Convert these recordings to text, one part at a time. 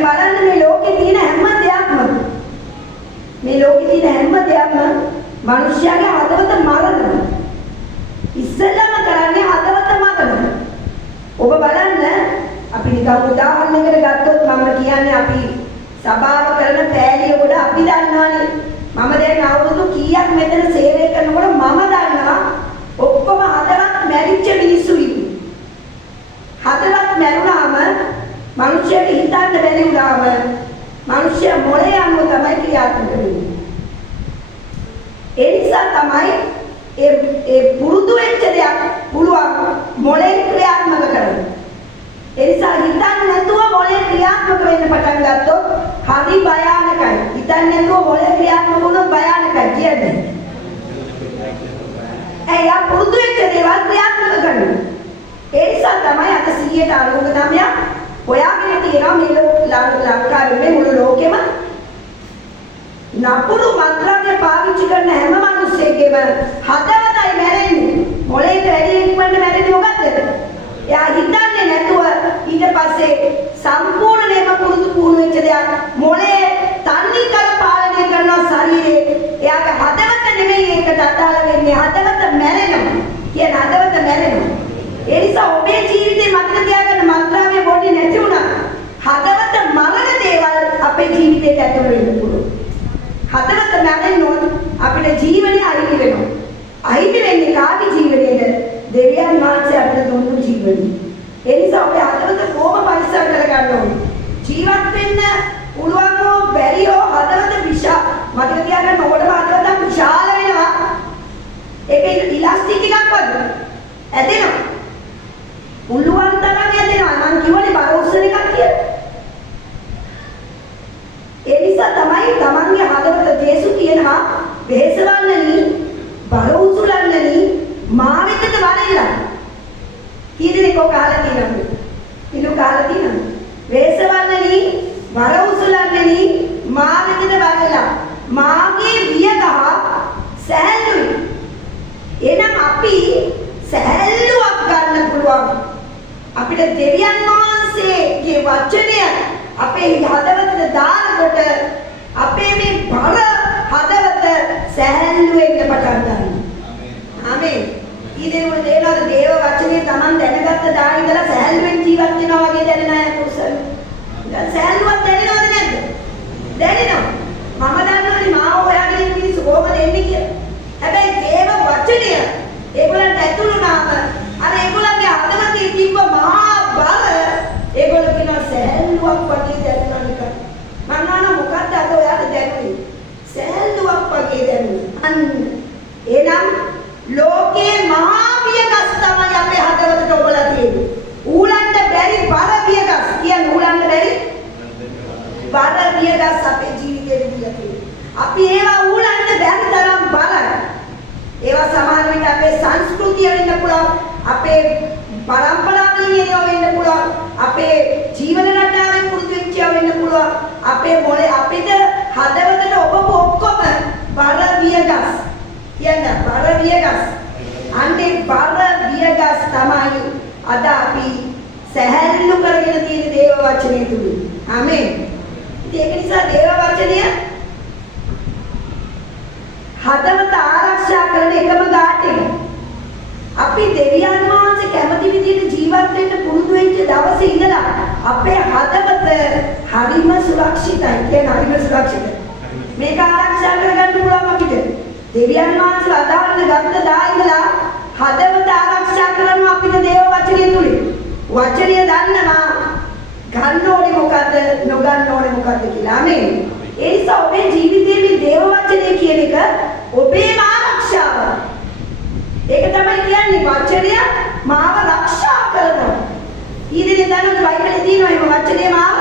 දැන් බලන්න මේ ලෝකේ තියෙන හැම දෙයක්ම මිනිස්යාගේ හදවත මරනවා. ඉස්සෙල්ලාම කරන්නේ හදවත මරනවා. ඔබ බලන්න අපි නිකන් උදාහරණයකට ගත්තොත් මම කියන්නේ අපි සභාව කරන පෑලිය කොට අපි දන්නවානේ. මම දැන් අවුරුදු කීයක් මෙතන සේවය කරනකොට මම දන්නවා ඔක්කොම හදවත් මැරිච්ච මිනිස්සු ඉන්නේ. හදවත් මැරුණාම මිනිස්සුන්ට හිතන්න බැරි වුණාම මිනිස්සු මොලේ අනුව තමයි ක්‍රියාත්මක වෙන්නේ. ඒ නිසා තමයි ඒ පුරුදු වෙච්ච දෙයක් පුළුවන් මොලේ ක්‍රියාත්මක කරන්න. ඒ නිසා හිතන්න නැතුව මොලේ ක්‍රියාත්මක වෙන්න පටන් ගත්තොත් හරි භයානකයි. හිතන්න නැතුව මොලේ ක්‍රියාත්මක වුණොත් භයානකයි කියන්නේ. එයා පුරුදු වෙච්ච දේවල් ක්‍රියාත්මක කරනවා. ඒ නිසා තමයි අද 199ක් හොයාගෙන තියෙනවා මේ ලංකාවේ මුළු ලෝකෙම නපුරු මත්ද්‍රව්‍ය පාවිච්චි කරන හැම මිනිස්සෙකම හදවතයි මැරෙන්නේ. මොලේට වැඩි ඉක්මනට මැරෙන්නේ මොකද්ද? එයා හිතන්නේ නැතුව ඊට පස්සේ සම්පූර්ණයෙන්ම පුරුදු වෙච්ච දෙයක් මොලේ තන්නේ කර පාලනය කරනවා ශරීරේ. එයාගේ හදවත නෙමෙයි ඒකට අදාළ වෙන්නේ. හදවත මැරෙනවා. කියන හදවත මැරෙනවා. ඒ නිසා ඔබේ ජීවිතේ මතක තියාගන්න මත්ද්‍රව්‍ය බොන්නේ නැති වුණා. හදවත මරණ දේවල් අපේ ජීවිතේට ඇතුල් වෙන්න පුළුවන්. හදවත මැරෙන්නොත් අපේ ජීවනය අහිමි වෙනවා. අහිමි වෙන්නේ කාගේ ජීවිතේද? දෙවියන් වහන්සේ අපිට දුන්නු ජීවනය. ඒ නිසා අපේ හදවත කොහොම පරිස්සම් කරගන්න ඕනේ. ජීවත් වෙන්න පුළුවන් හෝ බැරි හෝ හදවත විශාල මතක තියාගන්න ඕනම හදවතක් විශාල වෙනවා. ඒකේ ඉලාස්ටික් එකක් වගේ ඇදෙනවා. පුළුවන් තරම් ඇදෙනවා. මම කිව්වනේ බර උස්සන එකක් කියලා. ඒ නිසා තමයි තමන්ගේ හදවත දේසු කියනවා වෙහෙසවන්නනි බර උසුලන්නනි මා වෙතට වරෙල්ලා. කීදෙනෙක් ඔක අහලා තියෙනවද? පිළු කාලා තියෙනවද? වෙහෙසවන්නනි බර උසුලන්නනි මා වෙතට වරෙල්ලා. මාගේ වියගහ සැහැල්ලුයි. එහෙනම් අපි සැහැල්ලුවක් ගන්න පුළුවන්. අපිට දෙවියන් වහන්සේගේ වචනය අපේ හදවතට දානකොට අපේ මේ බර හදවත සැහැල්ලු වෙන්න පටන් ගන්නවා. ආමේන්. ඊදෙනුන දේවල් දේව වචනේ Taman දැනගත්ත දා ඉඳලා සැහැල්ලුවෙන් ජීවත් වෙනවා වගේ දැනෙන අය කුසල. දැන් සැහැල්ලුවක් දැනෙනවද නැද්ද? දැනෙනවා. මම දන්නවනේ මාව හොයාගෙන ඉන්න මිනිස්සු කොහොමද එන්නේ කියලා. හැබැයි දේව වචනය ඒගොල්ලන්ට ඇතුළු වුණාම අර ඒගොල්ලන්ගේ හදවතේ තිබ්බ මහා බර ඒගොල්ලෝ කියනවා සැහැල්ලුවක් වගේ දැනෙනවා නිකන්. මම අහනවා මොකක්ද අද ඔයාලට දැනුනේ? සැහැල්ලුවක් වගේ දැනුනේ. එනම් ලෝකේ මහා වියගස් තමයි අපේ හදවතට ඔබලා තියෙන්නේ. ඌලන්ට බැරි බර වියගස්. කියන්නේ ඌලන්ට බැරි බර වියගස් අපේ ජීවිතේ දීලා තියෙන්නේ. අපි ඒවා ඌලන්ට බැරි තරම් බලන්න. ඒවා සමහර විට අපේ සංස්කෘතිය වෙන්න පුළුවන්. අපේ පරම්පරාවලින් ඒවා වෙන්න පුළුවන්. අපේ ජීවන රටාවෙන් පුරුදු වෙච්ච ඒවා වෙන්න පුළුවන්. අපේ මොලේ අපිට හදවතට ඔබ ඔක්කොම බර වියගස්. කියන්නේ බර වියගස්. අන්නේ බර වියගස් තමයි අද අපි සැහැල්ලු කරගෙන තියෙන දේව වචනේ තුලින්. ආමේන්. ඒක නිසා දේව වචනය හදවත ආරක්ෂා කරන එකම ගාට් එක. අපි දෙවියන් වහන්සේ කැමති විදිහට ජීවත් වෙන්න පුරුදු වෙච්ච දවසේ ඉඳලා අපේ හදවත හරිම සුරක්ෂිතයි. කියන්නේ හරිම සුරක්ෂිතයි. මේක ආරක්ෂා කරගන්න පුළුවන් අපිට. දෙවියන් වහන්සේ අදාළන ගත්ත දා ඉඳලා හදවත ආරක්ෂා කරනවා අපිට දේව වචනය තුලින්. වචනය දන්නවා ගන්න ඕනේ මොකද්ද නොගන්න ඕනේ මොකද්ද කියලා. ආමේන්. ඒ නිසා ඔබේ ජීවිතයේ මේ දේව වචනය කියන එක ඔබේම ආරක්ෂාව. ඒක තමයි කියන්නේ වචනය මාව ආරක්ෂා කරනවා. ඊදිනේ දන්නවද බයිබලයේ තියෙනවා මේ වචනය මාව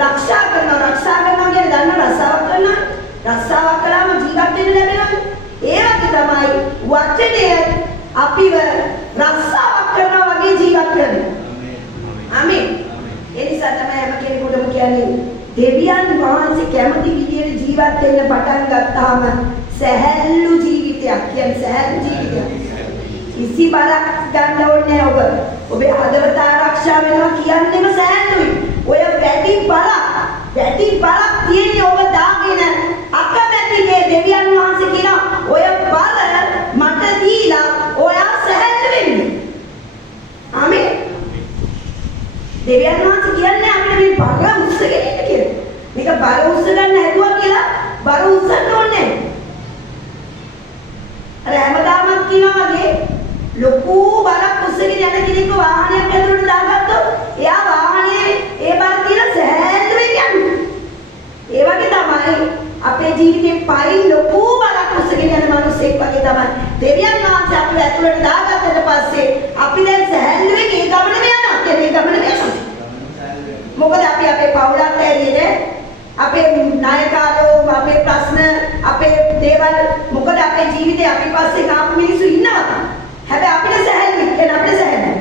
ආරක්ෂා කරනවා. ආරක්ෂා කරනවා කියන්නේ දන්නව රස්සාවක් කරනවා. රස්සාවක් කළාම ජීවත් වෙන්න ලැබෙනවා. ඒ වගේ තමයි වචනය අපිව රස්සාවක් කරනවා වගේ ජීවත් කරනවා. ආමේන්. ඒ නිසා තමයි හැම කෙනෙකුටම කියන්නේ දෙවියන් වහන්සේ කැමති විදියට ජීවත් වෙන්න පටන් ගත්තාම සැහැල්ලු ජීවිතයක්. කියන්නේ සැහැල්ලු ජීවිතයක්. කිසි බරක් ගන්න ඕනේ නැහැ ඔබ. ඔබේ හදවත ආරක්ෂා වෙනවා කියන්නේම සැහැල්ලුයි. ඔය වැඩි බරක් වැඩි බරක් තියෙන්නේ ඔබ දාගෙන අකමැතිගේ දෙවියන් වහන්සේ කියන ඔය බර මට දීලා ඔයා සැහැල්ලු වෙන්න. ආමේන්. දෙවියන් වහන්සේ කියන්නේ අපිට මේ බර උස්සගෙන ඉන්න කියලා. මේක බර උස්ස ගන්න හැදුවා කියලා බර උස්සන්න ඕනේ නැහැ. අර හැමදාමත් කියනවා වගේ ලොකු බරක් උස්සගෙන යන කෙනෙක්ව වාහනයක් ඇතුළට දාගත්තොත් එයා වාහනේ ඒ බර තියලා සැහැල්ලුවෙන් යන්නේ. ඒ වගේ තමයි අපේ ජීවිතේ පයින් ලොකු බරක් උස්සගෙන යන මිනිස්සෙක් වගේ තමයි දෙවියන් වහන්සේ අපිව ඇතුළට දාගත්තට පස්සේ අපි දැන් සැහැල්ලුවෙන් ඒ ගමනම යනවා. ඒ ගමනම යනවා. මොකද අපි අපේ පවුලත් ඇරියේ අපේ නායකයෝ අපේ ප්‍රශ්න අපේ දේවල් මොකද අපේ ජීවිතේ අපි පස්සේ කාපු මිනිස්සු ඉන්නවා. හැබැයි අපිට සැහැල්ලු කියන අපිට සැහැල්ලු.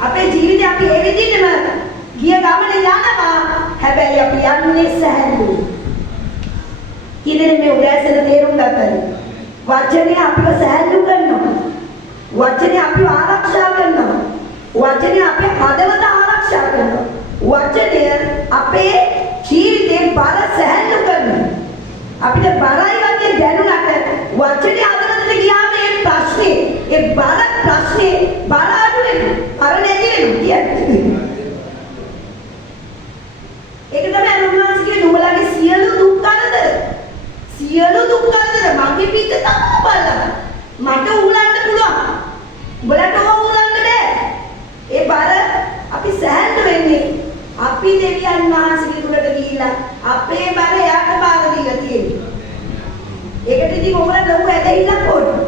අපේ ජීවිතේ අපි ඒ විදිහටම ගිය ගමන යනවා. හැබැයි අපි යන්නේ සැහැල්ලු. කිදෙන මේ උදෑසන තේරුම් ගන්නයි. වචනේ අපිව සැහැල්ලු කරනවා. වචනේ අපිව ආරක්ෂා කරනවා. වචනේ අපේ හදවත ආරක්ෂා කරනවා. වචනය අපේ ජීවිතේ බර සැහැල්ලු කරනවා. අපිට බරයි වගේ දැනුණාට වචනේ හදවතට ගියාම ඒ ප්‍රශ්නේ ඒ බර ප්‍රශ්නේ බර අඩු වෙනවා. බර නැති වෙනවා කියන්නේ. ඒක තමයි අනුමානික කියන්නේ නුඹලගේ සියලු දුක් කරදර මගේ පිට තමයි බලන්න. මට උලන්න පුළුවන්. උඹලට උලන්න බෑ. ඒ බර අපි සැහැල්ලු වෙන්නේ අපි දෙවියන් වහන්සේගේ තුලට ගිහිල්ලා අපේ බර යාට බාර දීලා තියෙනවා. ඒකට ඉතින් ඔයගොල්ලෝ ලොකු ඇදහිල්ලක් ඕනේ.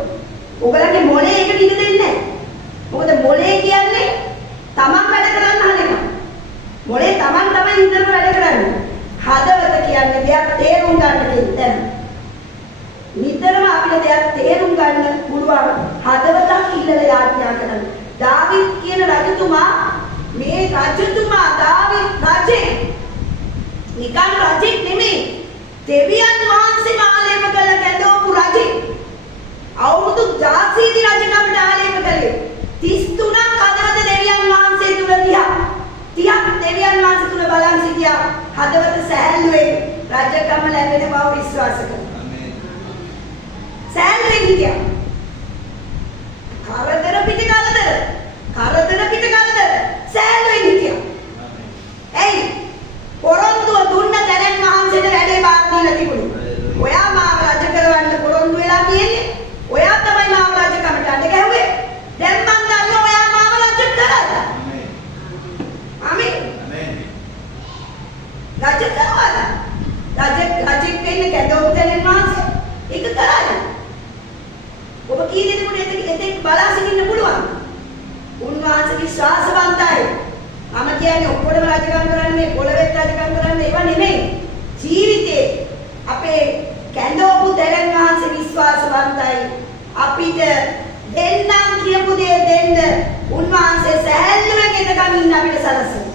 ඔයගලගේ මොලේ ඒකට ඉඩ දෙන්නේ නැහැ. මොකද මොලේ කියන්නේ තමන් වැඩ කරන්න හදන එක. මොලේ තමන් තමයි ඉඳන් වැඩ කරන්නේ. හදවත කියන්නේ දෙයක් තේරුම් ගන්න කියන. නිතරම අපිට දෙයක් තේරුම් ගන්න පුළුවන් හදවතක් ඉල්ලලා යාඥා කරනවා. දාවිද් කියන රජතුමා මේ රජතුමා දාවිද් රජේ නිකන් රජෙක් නෙමෙයි දෙවියන් වහන්සේ ආලේප කළ ගැදවපු රජෙක්. අවුරුදු 16 දී රජකමට ආලේප කළේ 33ක් හදවත දෙවියන් වහන්සේ තුල තියා 30ක් දෙවියන් වහන්සේ තුල බලන් සිටියා. හදවත සැහැල්ලුවෙන් රජකම ලැබෙන බව විශ්වාස කරනවා. සැහැල්ලුවෙන් හිටියා. කරදර පිට කරදර සැහැල්ලුවෙන් හිටියා. එයි පොරොන්දුව දුන්න දැනන් වහන්සේට වැඩේ බාර දීලා තිබුණේ. ඔයා මාව රජ කරවන්න පොරොන්දු වෙලා තියෙන්නේ. ඔයා තමයි මාව රජකමට අඬ ගැහුවේ. දැන් මං දන්නවා ඔයා මාව රජ කරලා. ආමේන්. රජ කරවලා. රජෙක් වෙන්න කැදවපු දැනන් වහන්සේ ඒක කරාද? ඔබ කී දෙනෙකුට එතෙක් බලා සිටින්න පුළුවන්? උන්වහන්සේ විශ්වාසවන්තයි. මම කියන්නේ ඔක්කොටම රජකම් කරන්නේ පොළවෙත් රජකම් කරන්නේ ඒව නෙමෙයි. ජීවිතේ අපේ කැඳවපු දෙවියන් වහන්සේ විශ්වාසවන්තයි. අපිට දෙන්නම් කියපු දේ දෙන්න උන්වහන්සේ සැහැල්ලුවෙන් එතකන් ඉන්න අපිට සලසනවා.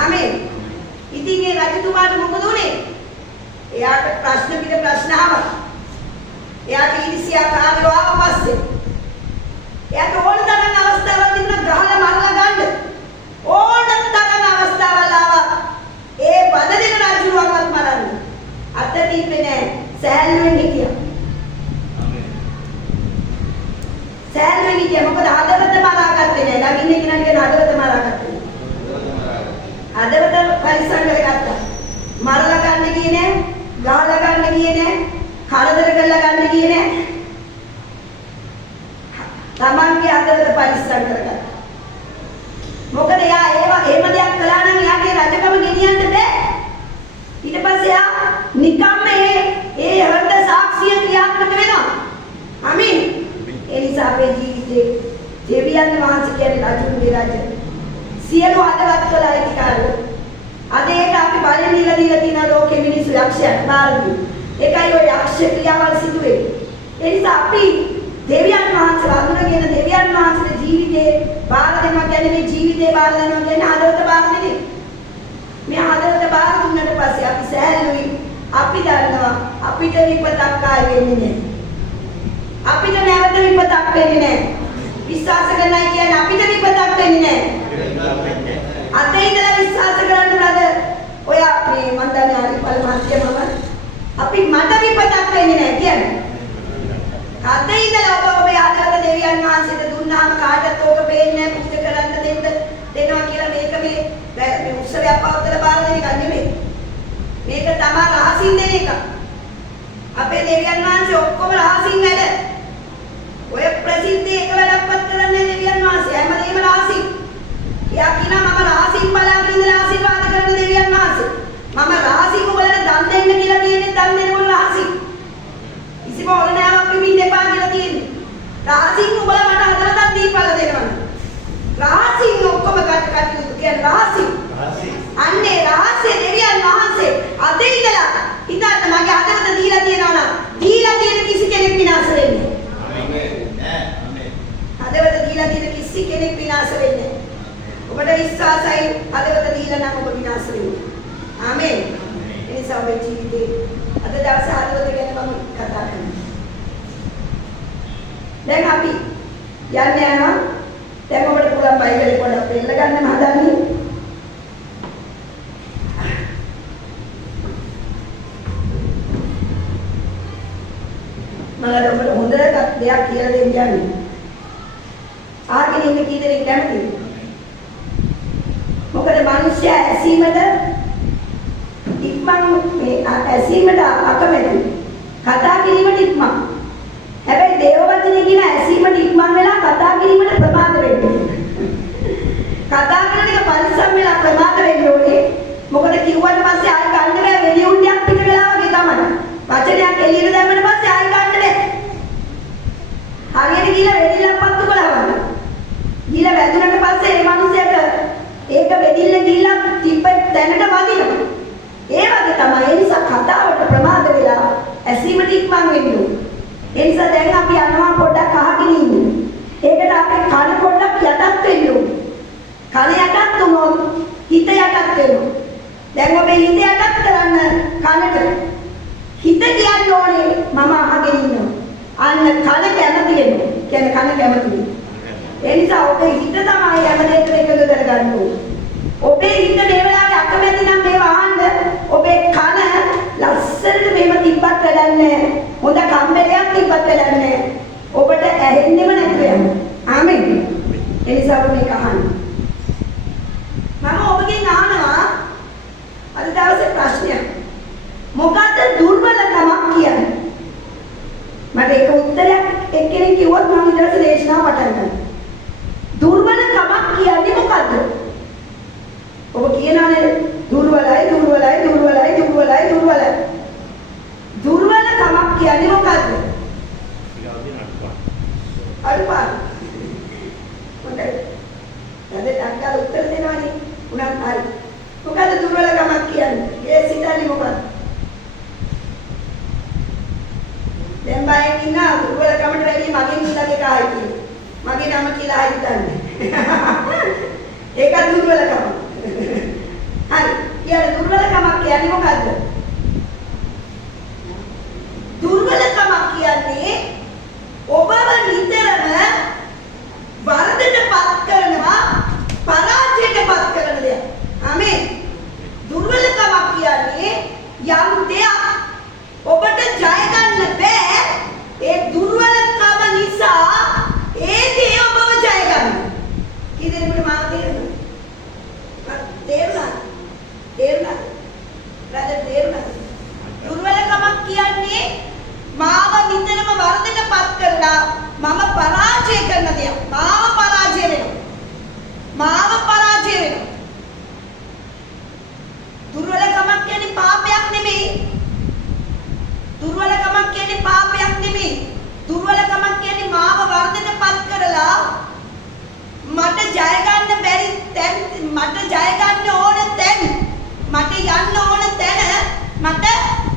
ආමේන්. ඉතින් ඒ රජතුමාට මොකද උනේ? එයාට ප්‍රශ්න පිට ප්‍රශ්න ආවා. එයාට ඊර්ෂ්‍යාකාරයෝ ආවා පස්සේ. එයාට ඕන තරම් අවස්ථාවක් තිබුණා ගහලා මරලා ගන්න. ඕන තරම් අවස්ථාවල් ආවා. ඒ වද දෙන රජුවන්වත් මරන්න. අත දීපේ නෑ. සෑල්වෙන් හිටියා. සෑල්වෙන් හිටියා. මොකද හදවත මරාගත්තේ නෑ. ළඟින් ඉන්න කෙනාගේ හදවත මරාගත්තේ. හදවත පරිසම් කරගත්තා. මරලා ගන්න ගියේ නෑ. ගහලා ගන්න ගියේ නෑ. කරදර කරලා ගන්න ගියේ නෑ. තමන්ගේ හදවත පරිස්සම් කරගත්තා. මොකද එයා එහෙම දෙයක් කළා නම් එයාගේ රජකම ගෙනියන්න බෑ. ඊට පස්සේ එයා නිකම්ම ඒ හෘද සාක්ෂිය ක්‍රියාත්මක වෙනවා. ආමීන්. ඒ නිසා අපේ ජීවිතේ දෙවියන් වහන්සේ කියන්නේ රජුගේ රජ. සියලු හදවත් කළ අයිතිකාරයෝ. අද ඒක අපි බලෙන් දීලා තියෙන ලෝකෙ මිනිස්සු යක්ෂයන් බාරදී. ඒකයි ඔය යක්ෂ ක්‍රියාවල් සිදුවේ. ඒ නිසා අපි දෙවියන් වහන්සේ වඳුනගෙන දෙවියන් වහන්සේගේ ජීවිතේ බාර දෙනවා කියන්නේ මේ ජීවිතේ බාර දෙනවා කියන්නේ හදවත බාර දෙන්නේ. මේ හදවත බාර දුන්නාට පස්සේ අපි සෑහලුයි. අපි දන්නවා අපිට විපතක් ආයෙ වෙන්නේ නැහැ. අපිට නැවත විපතක් වෙන්නේ නැහැ. විශ්වාස කරනවා කියන්නේ අපිට විපතක් වෙන්නේ නැහැ. අතේ ඉඳලා විශ්වාස කරන්න බ්‍රදර්. ඔයා මේ මන් දන්නේ ආරිපල් මහත්මයාම අපි මට විපතක් වෙන්නේ නැහැ කියන්නේ. අද ඉඳලා ඔබ ඔබේ ආදරද දෙවියන් වහන්සේට දුන්නාම කාටවත් ඕක පේන්නේ නැහැ පුජ කරන්න දෙනවා කියලා මේක මේ උත්සවයක් පවත්වලා බාර දෙන එක නෙමෙයි. මේක තමයි රහසින් දෙන එක. අපේ දෙවියන් වහන්සේ ඔක්කොම රහසින් වැඩ. ඔය ප්‍රසිද්ධ එක වැඩක්වත් කරන්නේ දෙවියන් වහන්සේ. හැමදේම රහසින්. එයා කියනවා මම රහසින් බලාගෙන ඉඳලා ආශිර්වාද කරන දෙවියන් වහන්සේ. මම රහසින් ඔයාලට දන් දෙන්න කියලා කියන්නේ දන් දෙනකොට රහසින්. කිසිම ඕනෑවක් පිටින් එපා කියලා තියෙන්නේ. රහසින් ඔයාලා මට හදලා දීපල දෙනවා. රහසින් ඔක්කොම කටයුතු කියන්නේ රහසින්. අන්නේ රහස්‍ය දෙවියන් වහන්සේ අද ඉඳලා හිතන්න මගේ හදවත දීලා තියනවා නම් දීලා තියෙන කිසි කෙනෙක් විනාශ වෙන්නේ නැහැ. ආමේන්. හදවත දීලා තියෙන කිසි කෙනෙක් විනාශ වෙන්නේ නැහැ. ඔබට විශ්වාසයි හදවත දීලා නම් ඔබ විනාශ වෙන්නේ. ආමේන්. ඒ නිසා ඔබේ ජීවිතේ අද දවසේ හදවත ගැන මම කතා කරනවා. දැන් අපි යන්න යනවා. දැන් ඔබට පුළුවන් බයිබලේ පොඩ්ඩක් පෙළ ගන්න හදන්නේ. මම ඔබට හොඳ දෙයක් කියලා දෙන්න යන්නේ. ආගෙන ඉන්න කී දෙනෙක් කැමතිද? මොකද මිනිස්සයා ඇසීමට ඉක්මන් මේ ඇසීමට අකමැති. කතා කිරීමට ඉක්මන්. හැබැයි දේව වචනේ කියන ඇසීමට ඉක්මන් වෙලා කතා කිරීමට ප්‍රමාද වෙන්නේ. කතා කරන එක පරිස්සම් වෙලා ප්‍රමාද වෙන්න ඕනේ. මොකද කිව්වට පස්සේ ආයෙ ගන්න බෑ වෙඩි උණ්ඩයක් පිට වෙලා වගේ තමයි. වචනයක් එළියට දැම්මම පස්සේ ආයෙ ගන්න බෑ. හරියට ගිහලා වෙඩිල්ලක් පත්තු කළා වගේ. ගිහලා වැදුනට පස්සේ ඒ මිනිහයාට ඒක වෙඩිල්ල ගිහලා තිබ්බ තැනට වදිනවා. ඒ වගේ තමයි. ඒ නිසා කතාවට ප්‍රමාද වෙලා ඇසීමට ඉක්මන් වෙන්න ඕනේ. ඒ නිසා දැන් අපි යනවා පොඩ්ඩක් අහගෙන ඉන්න. ඒකට අපේ කන පොඩ්ඩක් යටත් වෙන්න ඕනේ. කන යටත් වුණොත් හිත යටත් වෙනවා. දැන් ඔබේ හිත යටත් කරන්න කනට හිත කියන්න ඕනේ මම අහගෙන ඉන්නවා. අන්න කන කැමති වෙනවා. කියන්නේ කන කැමති වෙනවා. ඒ නිසා ඔබේ හිත තමයි හැමදේට එකඟ කරගන්න ඕනේ. ඔබේ හිත මේ වෙලාවේ අකමැති නම් මේව අහන්න ඔබේ කන ලස්සනට මේව තිබ්බත් වැඩක් නැහැ. හොඳ කම්මැලියක් තිබ්බත් වැඩක් නැහැ. ඔබට ඇහෙන්නෙම නැතුව යනවා. ආමේන්. ඒ නිසා ඔබ මේක අහන්න. මම ඔබගෙන් අහනවා අද දවසේ ප්‍රශ්නයක්. මොකද්ද දුර්වලකමක් කියන්නේ? මට ඒක උත්තරයක් එක්කෙනෙක් කිව්වොත් මම ඊට පස්සේ දේශනාව පටන් ගන්නවා. දුර්වලකමක් කියන්නේ මොකද්ද? ඔබ කියනවානේ දුර්වලයි. දුර්වලකමක් කියන්නේ මොකද්ද? අඩුපාඩු. හොඳයි. දැන් අංගල උත්තර දෙනවනේ. උනත් හරි. මොකද්ද දුර්වලකමක් කියන්නේ? ඒ සිතන්නේ මොකද්ද? දැන් බයෙන් ඉන්න දුර්වලකමට වැඩි මගෙන් ඊළඟ එක ආයි කියන. මගේ නම කියලා හිතන්නේ. ඒක දුර්වලකම. හරි. ඊළඟ දුර්වලකමක් කියන්නේ මොකද්ද? දුර්වලකමක් කියන්නේ ඔබව නිතරම වරදටපත් කරනවා, පරාජයටපත් කරන දෙයක්. ආමේන්. දුර්වලකමක් කියන්නේ යම් දෙයක් ඔබට ජය ගන්න බෑ. ඒ දුර්වලකම නිසා ඒ දේ ඔබව ජය ගන්න. කීදෙනෙකුට මාව තේරුණාද? දුර්වලකමක් කියන්නේ මාව නිතරම වරදටපත් කරලා මම පරාජය කරන දෙයක්. මාව පරාජය වෙනවා. දුර්වලකමක් කියන්නේ පාපයක් නෙමෙයි. දුර්වලකමක් කියන්නේ මාව වරදටපත් කරලා මට ජය ගන්න බැරි තැන්, මට ජය ගන්න ඕන තැන්, මට යන්න ඕන තැන මට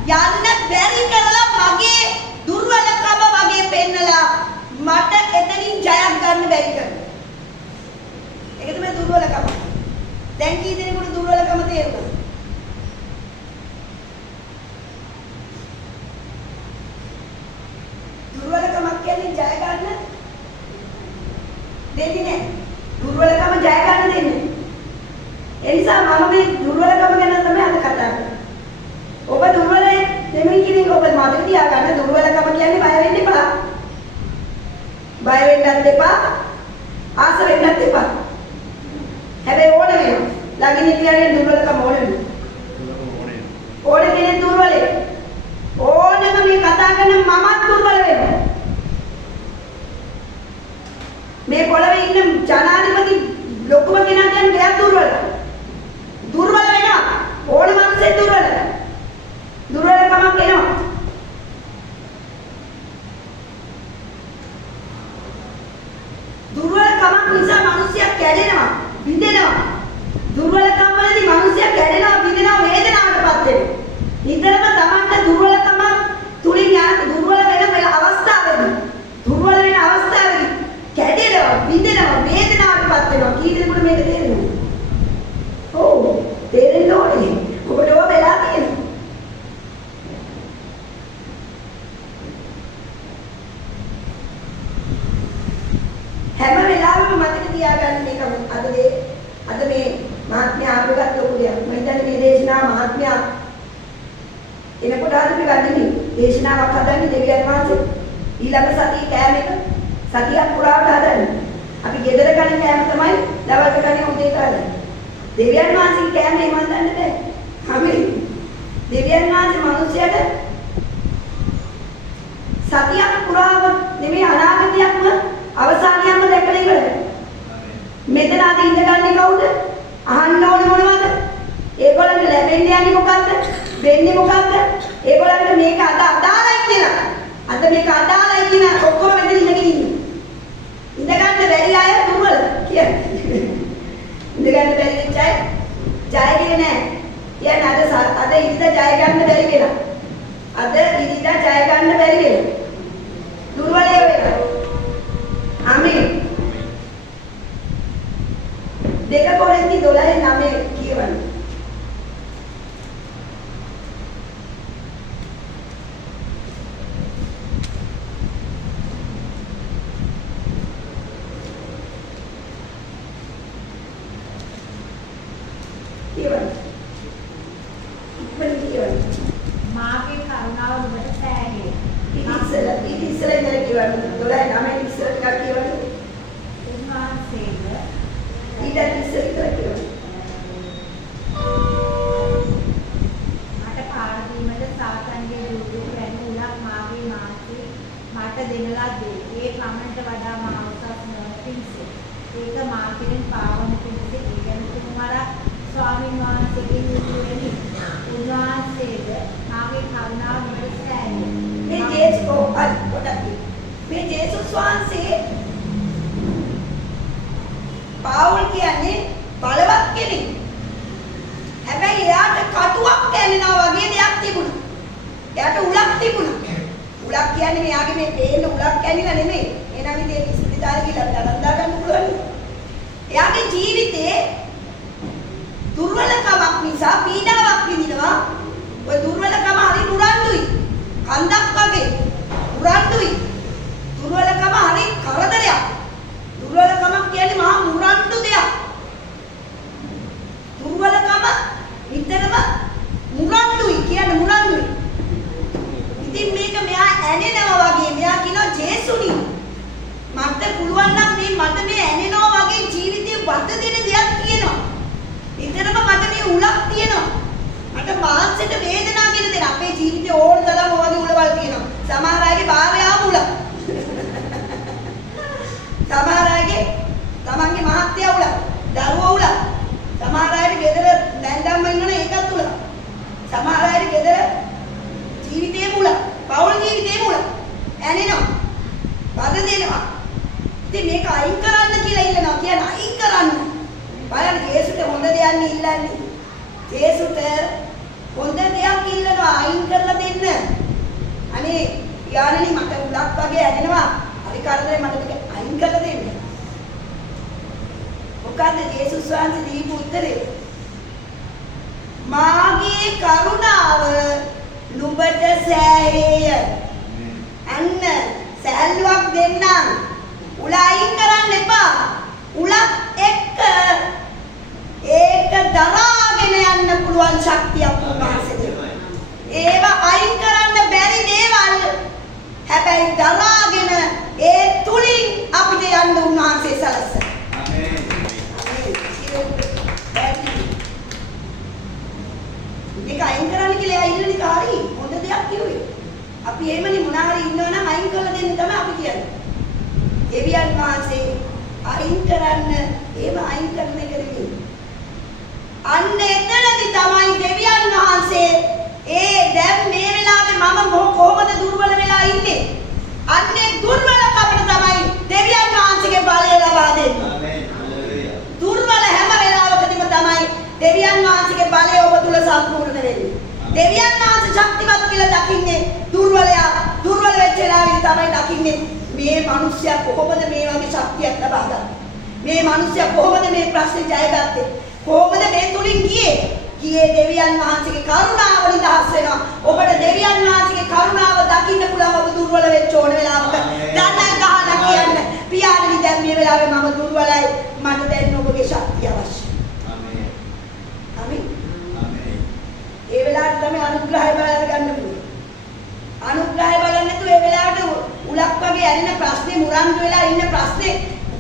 යන්න බැරි කරලා මගේ දුර්වලකම වගේ පෙන්නලා මට එතනින් ජයක් ගන්න බැරි කරනවා. ඒක තමයි දුර්වලකම. දැන් කී දෙනෙකුට දුර්වලකම තේරුණාද? දුර්වලකමක් කියන්නේ ජය ගන්න දෙන්නේ නැහැ. දුර්වලකම ජය ගන්න දෙන්නේ. ඒ නිසා මම මේ දුර්වලකම ගැන තමයි අද කතා කරන්නේ. ඔබ දුර්වල නෙමෙයි කියන එක ඔබ මතක තියාගන්න. දුර්වලකම කියන්නේ බය වෙන්න එපා. බය වෙන්නත් එපා. ආස වෙන්නත් එපා. හැබැයි ඕන වෙනවා. ළඟින් කියන්නේ දුර්වලකම ඕන වෙනවා. ඕන කෙනෙක් දුර්වලයි. ඕනම මේ කතා කරන මමත් දුර්වල වෙනවා. මේ පොළවේ ඉන්න ජනාධිපති ලොකුම කෙනා කියන්නේ එයා දුර්වල. දුර්වල වෙනවා. ඕන මනුස්සයෙක් දුර්වල. දුර්වලකමක් එනවා. දුර්වලකමක් නිසා මිනිස්සයා කැඩෙනවා, බිඳෙනවා. දුර්වලකම් වලදී මිනිස්සයා කැඩෙනවා, බිඳෙනවා, වේදනාවටපත් වෙනවා. නිතරම තමන්ට දුර්වලකම තුලින් යන දුර්වල වෙන අවස්ථාවේදී දුර්වල වෙන අවස්ථාවේදී කැඩෙනවා, බිඳෙනවා, වේදනාවටපත් වෙනවා. කී දෙනෙකුට මේක තේරෙනවද? ඔව්, තේරෙන්න ඕනේ. ඔබට ඕක වෙලා තියෙනවා. හැම වෙලාවෙම මතක තියාගන්න මේක අද මේ මහත්මයා ආපුගත් ලොකු දෙයක්. මම හිතන්නේ මේ දේශනාව මහත්මයා එනකොට අපි ගන්නේ දේශනාවක් හදන්නේ දෙවියන් වහන්සේ ඊළඟ සතියේ කෑම එක සතියක් පුරාවට හදන්නේ. අපි ගෙදර කන කෑම තමයි දවල්ට කන්නේ උදේ කාලේ. දෙවියන් වහන්සේ කෑම එහෙම හදන්න බෑ. අපි දෙවියන් වහන්සේ මිනිස්යාට සතියක් පුරාව නෙමෙයි අනාගතයක්ම අවසානියක්ම දැකලා ඉවරයි. මෙතන අද ඉඳගන්නේ කවුද? අහන්න ඕනේ මොනවද? ඒගොල්ලන්ට ලැබෙන්නේ යන්නේ මොකද්ද? වෙන්නේ මොකද්ද? ඒගොල්ලන්ට මේක අද අදාළයි කියලා. අද මේක අදාළයි කියන ඔක්කොම මෙතන ඉඳගෙන ඉන්නේ. ඉඳගන්න බැරි අය දුර්වල කියන්නේ. ඉඳගන්න බැරි වෙච්ච අය ජයගෙන නැහැ. කියන්නේ අද ඉරිදා ජය ගන්න බැරි වෙලා. අද ඉරිදා ජය ගන්න බැරි වෙලා. දුර්වලය වෙලා. ආමේන්. 2 කොරින්ති 12:9 කියවන්න. මාගේ කරුණාව ඔබට සෑහේ. ඉතිසල ඉඳලා කියවන්න. 12:9 ඉස්සර ටිකක් කියවන්න. උන්වහන්සේද ඊට ඉස්සර කියවන්න. මට පාර දීමට සාතන්ගේ දුරු වැනි උලක් මාගේ මාත්‍රි මට දෙනලා දේ. ඒ කමන්ට වඩා මා උසස් නොපින්සේ. ඒක මා කෙරෙන් පාවන පිණිස ඉගෙන තුමාලා ස්වාමීන් වහන්සේගෙන් යුතුවෙනි. උන්වහන්සේද මාගේ කරුණාව ඔබට සෑහේ. මේ ජේසුස් වහන්සේ පාවුල් කියන්නේ බලවත් කෙනෙක්. හැබැයි එයාට කටුවක් කැනිනවා වගේ දෙයක් තිබුණා. එයාට උලක් තිබුණා. උලක් කියන්නේ මෙයාගේ මේ පේන උලක් කැනිලා නෙමෙයි. එනනම් ඉතින් ඉස්පිරිතාලේ ගිහලා දරන්දා ගන්න පුළුවන්. එයාගේ ජීවිතේ දුර්වලකමක් නිසා පීඩාවක් විඳිනවා. ඔය දුර්වලකම හරි උරන්දුයි. කන්දක් වගේ උරන්දුයි. දුර්වලකම හරි කරදරයක්. දුර්වලකමක් කියන්නේ මහා මුරණ්ඩු දෙයක්. දුර්වලකම විතරම මුරණ්ඩුයි කියන්නේ මුරණ්ඩුයි. ඉතින් මේක මෙයා ඇනෙනවා වගේ මෙයා කියනවා ජේසුනි මට පුළුවන් නම් මට මේ ඇනෙනවා වගේ ජීවිතේ වද දෙන දෙයක් කියනවා. විතරම මට මේ උලක් තියෙනවා. මට මානසික වේදනාවක් ගෙන දෙන අපේ ජීවිතේ ඕන තරම් වගේ උලවල් තියෙනවා. සමහර අයගේ භාර්යාව උල. සමහර අයගේ තමන්ගේ මහත්තයා උල, දරුවෝ උල. සමහර අයගේ ගෙදර නැන්දම්ම ඉන්නනේ ඒකත් උල. සමහර අයගේ ගෙදර ජීවිතේ උල, පෞල් ජීවිතේ උල. ඇනෙනවා. වද දෙනවා. ඉතින් මේක අයින් කරන්න කියලා ඉල්ලනවා. කියන්නේ අයින් කරන්න. බලන්න ජේසුට හොඳ දෙයක් ඉල්ලන්නේ. ජේසුට හොඳ දෙයක් ඉල්ලනවා අයින් කරලා දෙන්න. අනේ යානනි මට උලක් වගේ ඇදෙනවා. හරි කරදරේ මට මේක අයින් කරලා දෙන්න. මොකද්ද ජේසුස් වහන්සේ දීපු උත්තරේ? මාගේ කරුණාව නුඹට සෑහේය. අන්න සෑල්ලුවක් දෙන්නම්. උල අයින් කරන්න එපා. උලක් එක්ක ඒක හැබැයි දරාගෙන ඒ තුලින් අපිට යන්න උන්වහන්සේ සලස්සන. මේක අයින් කරන්න කියලා එයා ඉන්න කාරි හොඳ දෙයක් කිව්වේ. අපි එහෙමනේ මොනවා හරි ඉන්නවනම් අයින් කරලා දෙන්න තමයි අපි කියන්නේ. දෙවියන් වහන්සේ අයින් කරන්න ඒව අයින් කරන එක නෙමෙයි. අන්න එතනදී තමයි දෙවියන් වහන්සේ දැන් මේ වෙලාවේ මම කොහොමද දුර්වල වෙලා ඉන්නේ? අන්නේ දුර්වලකමට තමයි දෙවියන් වහන්සේගේ බලය ලබා දෙන්නේ. දුර්වල හැම වෙලාවකදීම තමයි දෙවියන් වහන්සේගේ බලය ඔබ තුල සම්පූර්ණ වෙන්නේ. දෙවියන් වහන්සේ ශක්තිමත් කියලා දකින්නේ දුර්වලයා දුර්වල වෙච්ච වෙලාවෙ තමයි දකින්නේ මේ මිනිස්සයා කොහොමද මේ වගේ ශක්තියක් ලබා ගන්නේ? මේ මිනිස්සයා කොහොමද මේ ප්‍රශ්නේ ජයගත්තේ? කොහොමද මේ තුලින් ගියේ දෙවියන් වහන්සේගේ කරුණාව නිදහස් වෙනවා. ඔබට දෙවියන් වහන්සේගේ කරුණාව දකින්න පුළුවන් ඔබ දුර්වල වෙච්ච ඕන වෙලාවක. දැන් ගහලා කියන්න පියාණනි දැන් මේ වෙලාවේ මම දුර්වලයි. මට දැන් ඔබගේ ශක්තිය අවශ්‍යයි. ආමේන්. ආමේන්. ආමේන්. ඒ වෙලාවට තමයි අනුග්‍රහය බලන්න ගන්න පුළුවන්. අනුග්‍රහය බලන්නේ නැතුව ඒ වෙලාවට උලක් වගේ ඇලෙන ප්‍රශ්නේ මුරන්දු වෙලා ඉන්න ප්‍රශ්නේ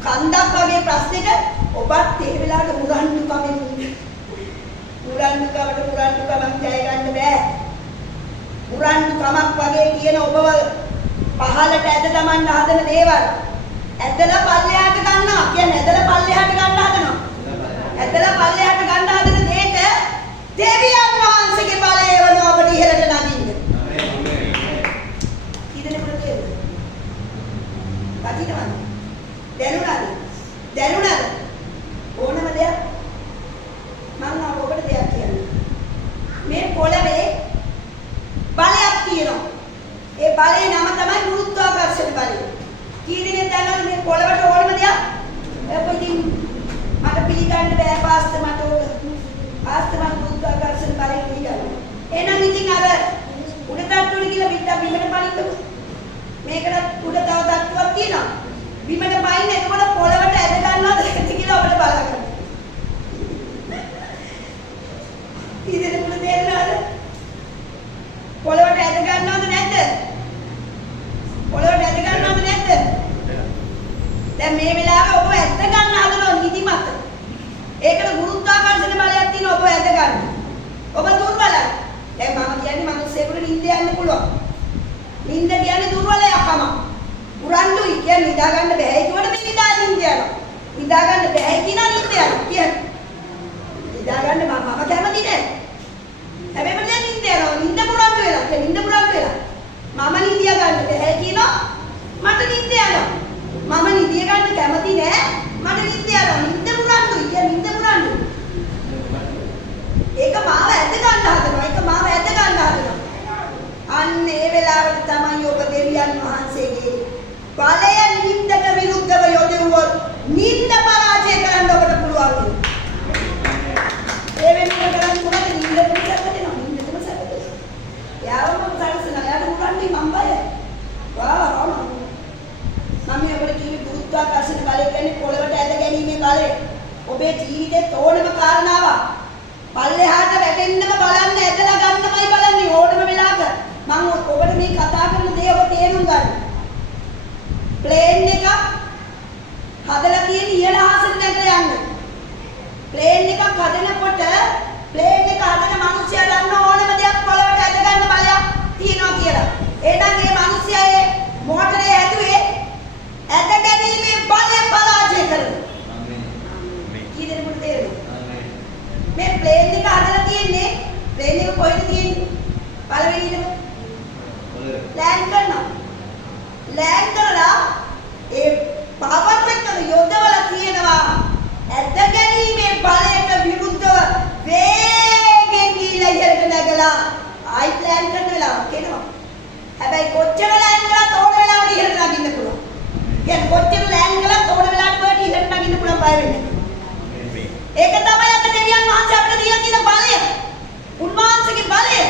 කන්දක් වගේ ප්‍රශ්නෙට ඔබත් ඒ වෙලාවට මුරන්දු කමෙන් මුරන්දුකමක් ජය ගන්න බෑ. මුරන්දුකමක් වගේ කියන ඔබව පහලට ඇද දමන්න හදන දේවල් ඇදලා පල්ලෙහාට ගන්නවා. කියන්නේ ඇදලා පල්ලෙහාට ගන්න හදනවා. ඇදලා පල්ලෙහාට ගන්න හදන දෙයට දෙවියන් වහන්සේගේ බලය වන ඔබට ඉහළට නගින්න. කීදෙනෙකුට තේරෙනවද? වටිනවද? දැනුණාද? ඕනම දෙයක් මම ඔබට දෙයක් කියන්නම්. මේ පොළවේ බලයක් තියෙනවා. ඒ බලේ නම තමයි ගුරුත්වාකර්ෂණ බලය. කී දෙනෙක් දන්නවද මේ පොළවට ඕනම දෙයක්? ඉතින් මට පිළිගන්න බෑ පාස්තර මට ගුරුත්වාකර්ෂණ බලය පිළිගන්න. එහෙනම් ඉතින් අර උඩ තට්ටුවට කියලා බිමට පනින්නකො. මේකට උඩ තව තට්ටුවක් තියෙනවා. බිමට පයින්න එතකොට පොළවට ඇද ගන්නවද කියලා ඔබට බලන්න. ඉතින් තේරෙනවද? පොළවට ඇද ගන්නවද නැද්ද? පොළවට ඇද ගන්නවද නැද්ද? දැන් මේ වෙලාවේ ඔබ ඇද ගන්න හදනවා නිදිමත. ඒකට ගුරුත්වාකර්ෂණ බලයක් තියෙනවා ඔබ ඇද ගන්න. ඔබ දුර්වලයි. දැන් මම කියන්නේ මිනිස්සුන්ට නිින්ද යන්න පුළුවන්. නිින්ද කියන්නේ දුර්වලයකම. උරන්දුයි කියන්නේ නිදා ගන්න බෑ කියනකොට මේ නිදා නිින්ද යනවා. නිදා ගන්න බෑ කියනවා නිින්ද යනවා කියන්නේ. නිදා ගන්න මම කැමති නෑ. හැබැයි මම දැන් නිින්ද යනවා. නිින්ද පුරන්න වෙලා. ඒ නිින්ද පුරන්න වෙලා. මම නිදිය ගන්න බෑ කියනවා. මට නිින්ද යනවා. මම නිදිය ගන්න කැමති නෑ. මට නිින්ද යනවා. නිින්ද පුරන්නුයි කියන්නේ නිින්ද පුරන්න. ඒක මාව ඇද ගන්න හදනවා. ඒක මාව ඇද ගන්න හදනවා. අන්න ඒ වෙලාවට තමයි ඔබ දෙවියන් වහන්සේගේ බලය නිින්දට විරුද්ධව යොදවුවොත් නිින්ද පරාජය කරන්න ඔබට පුළුවන් වෙනවා. ඒ වෙනුවට කරන්නේ මොකද? නිින්දටම සැපදෙනවා. නිින්දටම සැපදෙනවා. යාවම සරසන යාට උරන්නේ මම බයයි. වා මම මේ ඔබට කිව්වේ ගුරුත්වාකර්ෂණ බලය කියන්නේ පොළවට ඇද ගැනීමේ බලය. ඔබේ ජීවිතේ ඕනම කාරණාවක් පල්ලෙහාට වැටෙන්නම බලන්න ඇදලා ගන්නමයි බලන්නේ ඕනම වෙලාවක. මම ඔබට මේ කතා කරන දේ ඔබ තේරුම් ගන්න. ප්ලේන් එක හදලා තියෙන ඉහළ ආසනට නැගලා යන්න. ප්ලේන් එකක් හදනකොට ප්ලේන් එක හදන මිනිස්සයා දන්න ඕනම දෙයක් පොළවට ඇද ගන්න බලයක් තියෙනවා කියලා. එහෙනම් මේ මිනිස්සයා ඒ මොහොතේ හැදුවේ ඇද ගැනීමේ බලය පරාජය කරනවා. කී දෙනෙකුට තේරෙනවද? මේ ප්ලේන් එක හදලා තියෙන්නේ ප්ලේන් එක කොහෙද තියෙන්නේ? පළවෙනිදම ලෑන්ඩ් කරනවා. ලෑන්ඩ් කරලා ඒ පවර් එක යොදවලා තියෙනවා ඇද ගැනීමේ බලයට විරුද්ධව වේගෙන් ගිහිල්ලා ඉහළට නැගලා ආයි ප්ලෑන් කරන වෙලාවක් එනවා. හැබැයි කොච්චර ලෑන්ඩ් කළත් ඕන වෙලාවට ඉහළට නගින්න පුළුවන්. කියන්නේ කොච්චර ලෑන්ඩ් කළත් ඕන වෙලාවට ඉහළට නගින්න පුළුවන් බය වෙන්නේ. ඒක තමයි අපේ දෙවියන් වහන්සේ අපිට දීලා තියෙන බලය. උන්වහන්සේගේ බලය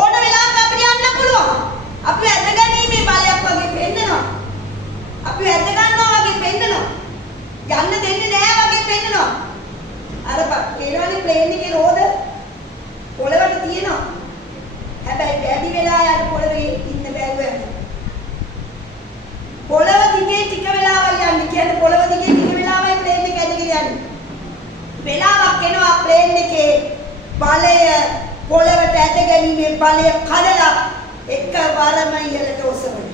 ඕන වෙලාවක අපිට යන්න පුළුවන්. අපි ඇද ගැනීමේ බලයක් වගේ පෙන්නනවා. අපි ඇද ගන්නවා වගේ පෙන්නනවා. යන්න දෙන්නේ නැහැ වගේ පෙන්නනවා. අර ඒනවනේ ප්ලේන් එකේ රෝද පොළවට තියෙනවා. හැබැයි වැඩි වෙලා යන පොළවේ ඉන්න බැරුව යනවා. කියන්නේ පොළව දිගේ ටික වෙලාවයි ප්ලේන් එක ඇදගෙන යන්නේ. වෙලාවක් එනවා ප්ලේන් එකේ බලය පොළවට ඇද ගැනීමේ බලය කඩලා එකවරම ඉහළට ඔසවන.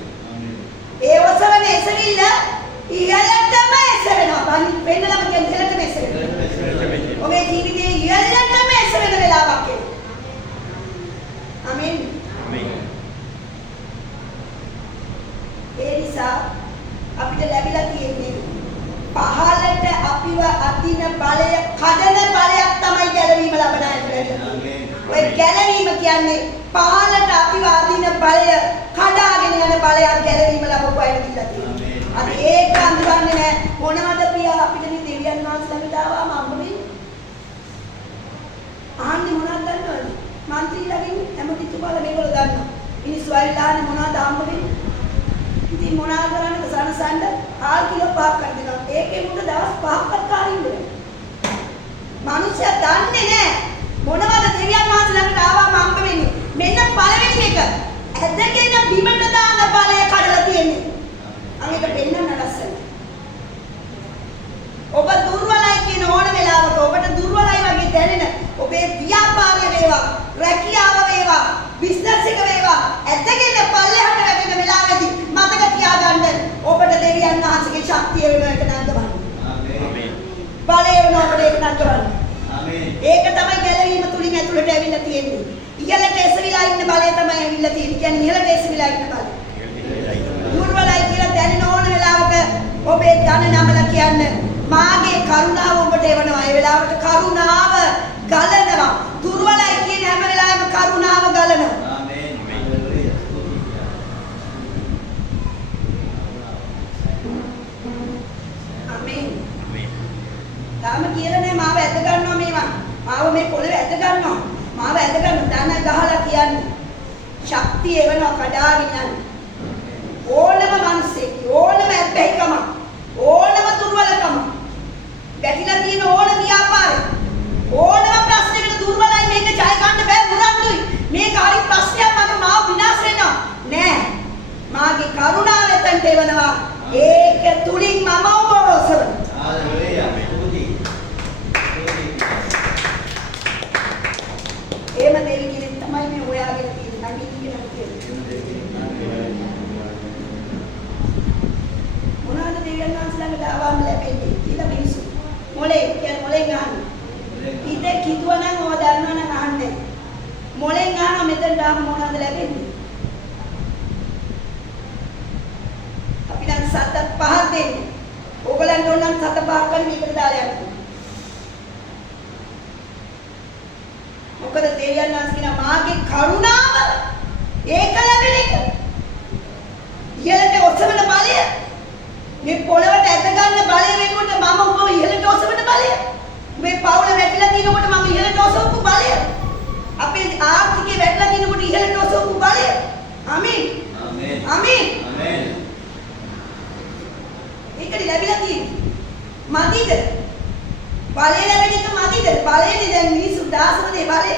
ඒ ඔසවන එසවිල්ල ඉහළටම එසවෙනවා. පෙන්නලම කියන ඉහළටම එසවෙනවා. ඔබේ ජීවිතේ ඉහළටම එසවෙන වෙලාවක් එනවා. ආමේන්. ඒ නිසා අපිට ලැබිලා තියෙන්නේ පහළට අපිව අදින බලය කඩන බලයක් තමයි ගැලවීම ලබන ඇතුළේ. ඔය ගැලවීම කියන්නේ පහළට අපිව අදින බලය කඩාගෙන යන බලයක් ගැලවීම ලැබපු අය කියලා තියෙනවා. අද ඒක අඳුරන්නේ නැහැ. මොනවද පියා අපිට මේ දෙවියන් වහන්සේ ළඟට ආවම අම්මනේ ආන්නේ මොනවද දන්නවද? මන්ත්‍රීලාගෙන් ඇමතිතුමාලා මේගොල්ලෝ දන්නවා. මිනිස්සු අයලානේ මොනවද අම්මනේ? ඉතින් මොනවා කරන්නද සනසන්න ආල් කිලෝ 5ක් කර දෙනවා. ඒකේ මුද දවස් 5ක්වත් කාරින්න බෑ. මිනිස්සු දන්නේ නැහැ මොනවද දෙවියන් වහන්සේ ළඟට ආවම අම්බ වෙන්නේ. මෙන්න පළවෙනි එක. ඇදගෙන බිමට දාන බලය කඩලා තියෙන්නේ. අනික පෙන්නන්න ලස්සන. ඔබ දුර්වලයි කියන ඕන වෙලාවක ඔබට දුර්වලයි වගේ දැනෙන ඔබේ ව්‍යාපාරය වේවා, රැකියාව වේවා, බිස්නස් එක වේවා ඇදගෙන පල්ලෙහාට වැටෙන වෙලාවෙදී මතක තියාගන්න ඔබට දෙවියන් වහන්සේගේ ශක්තිය වෙන එක නංගවන්න. ආමේන්. බලය වෙන ඔබට ඒක නංගවන්න. ආමේන්. ඒක තමයි ගැලවීම තුලින් ඇතුළට ඇවිල්ලා තියෙන්නේ. ඉහළට එසවිලා ඉන්න බලය තමයි ඇවිල්ලා තියෙන්නේ. කියන්නේ ඉහළට එසවිලා ඉන්න බලය. දුර්වලයි කියලා දැනෙන ඕන වෙලාවක ඔබේ ධන නමල කියන්නේ මාගේ කරුණාව ඔබට එවනවා. ඒ වෙලාවට කරුණාව ගලනවා. දුර්වලයි කියන හැම වෙලාවෙම කරුණාව ගලනවා. ආමේන්. ආමේන්. තාම කියලා නෑ මාව ඇද ගන්නවා මේවා. මාව මේ පොළවේ ඇද ගන්නවා. මාව ඇද ගන්න දන ගහලා කියන්නේ. ශක්තිය එවනවා කඩාගෙන යන්නේ. ඕනම මිනිස්සෙක් ඕනම ඇබ්බැහිකම ඕනම දුර්වලකම වැටිලා තියෙන ඕන ව්‍යාපාරේ ඕනම ප්‍රශ්නයකට දුර්වලයි මේක ජය ගන්න බෑ මුරන්දුයි මේක හරි ප්‍රශ්නයක් මම මාව විනාශ වෙනවා නෑ මාගේ කරුණාව එතනට එවනවා ඒක තුලින් මම ඔබව ඔසවනවා හාලෙලූයා එහෙම දෙවි කෙනෙක් තමයි මේ ඔයාගෙන තියෙන්නේ නැගී කියලා කියන්නේ මොනවාද දෙවියන් වහන්සේ ළඟට ආවම ලැබෙන්නේ කියලා මිනිස්සු මොලේ කියන්නේ මොලෙන් අහන්නේ ඉත කිතුවනම් ඔය දන්නවනම් අහන්නේ මොලෙන් අහන මෙතනට ආවම මොනවද ලැබෙන්නේ අපි නම් සත පහක් දෙන්නේ ඕගලන්ට ඕන නම් සත පහක් කරලා මේකට දාලා යන්න මොකද දෙවියන් වහන්සේ කියන මාගේ කරුණාව ඒක ලැබෙන එක ඉහළට ඔසවන බලය මේ පොළවට ඇද ගන්න බලය වෙනකොට මම ඔබව ඉහළට ඔසවන බලය මේ පවුල වැටිලා තිනකොට මම ඉහළට ඔසවපු බලය අපේ ආර්ථිකේ වැටිලා තිනකොට ඉහළට ඔසවපු බලය ආමේන් ආමේන් ආමේන් ආමේන් ඒකද ලැබිලා තියෙන්නේ මදිද බලය ලැබෙන එක මදිද බලයනේ දැන් මිනිස්සු දාසමනේ බලය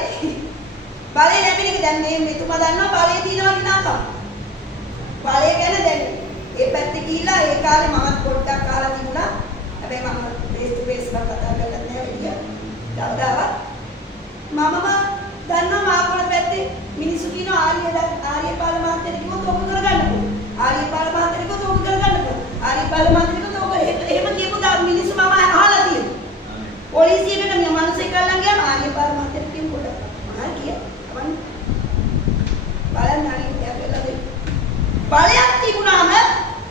බලය ලැබෙන එක දැන් මේ මෙතුමා දන්නවා බලය තියෙනවා විනාකම් බලය ගැන දැන් ඒ පැත්තේ ගිහිල්ලා ඒ කාලේ මමත් පොඩ්ඩක් අහලා තිබුණා. හැබැයි මම ෆේස් ටු ෆේස් කතා කරලා නැහැ එළිය. දවදාවත් මමම දන්නවා මාකොළ පැත්තේ මිනිස්සු කියනවා ආර්යපාල මහත්තයට කිව්වොත් ඔබ කරගන්නකෝ. ආර්යපාල මහත්තයට කිව්වොත් ඔබ කරගන්නකෝ. ආර්යපාල මහත්තයට කිව්වොත් ඔබ එහෙම කියපු මිනිස්සු මම අහලා තියෙනවා. පොලිසියකට මිනිස්සෙක් ගල්ලන් ගියාම ආර්යපාල මහත්තයට කියනකොට මම බලන්න හරි බලයක් තිබුණාම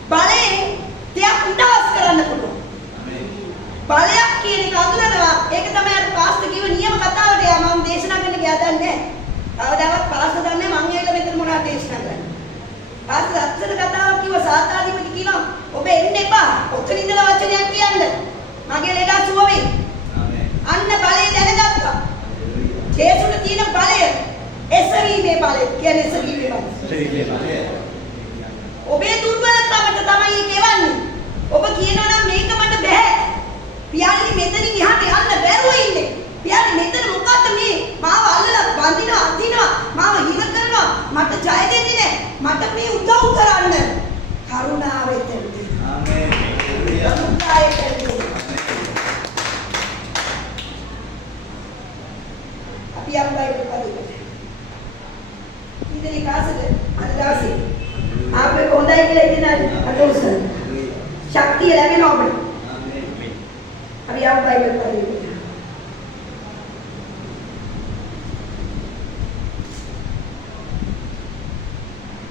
බලයෙන් දෙයක් උදාස් කරන්න පුළුවන්. බලයක් කියන එක අඳුරනවා. ඒක තමයි අර පාස්ටර් කිව්ව නියම කතාවට යා මම දේශනා කරන්න ගියා දන්නේ නැහැ. කවදාවත් පාස්ටර් දන්නේ මම ඇවිල්ලා මෙතන මොනවද දේශනා කරන්නේ. පාස්ටර් අත්‍යත කතාවක් කිව්ව සාතාධිපති කියනවා ඔබ එන්න එපා. ඔතන ඉඳලා වචනයක් කියන්න. මගේ ලෙඩ සුව වෙයි. අන්න බලය දැනගත්තා. ජේසුට තියෙන බලය එසවීමේ බලය කියන්නේ එසවීමේ බලය. ඔබේ දුර්වලකමට තමයි ඒක එවන්නේ. ඔබ කියනවා නම් මේක මට බෑ. පියාණනි මෙතනින් එහාට යන්න බැරුව ඉන්නේ. පියාණනි මෙතන මොකද්ද මේ? මාව අල්ලලා බඳිනවා, අදිනවා, මාව හිර කරනවා. මට ජය දෙන්නේ නැහැ. මට මේ උදව් කරන්න. කරුණාව එතනදී. ආමේන්. අපි ආව බයිබල් පරිච්ඡේදය.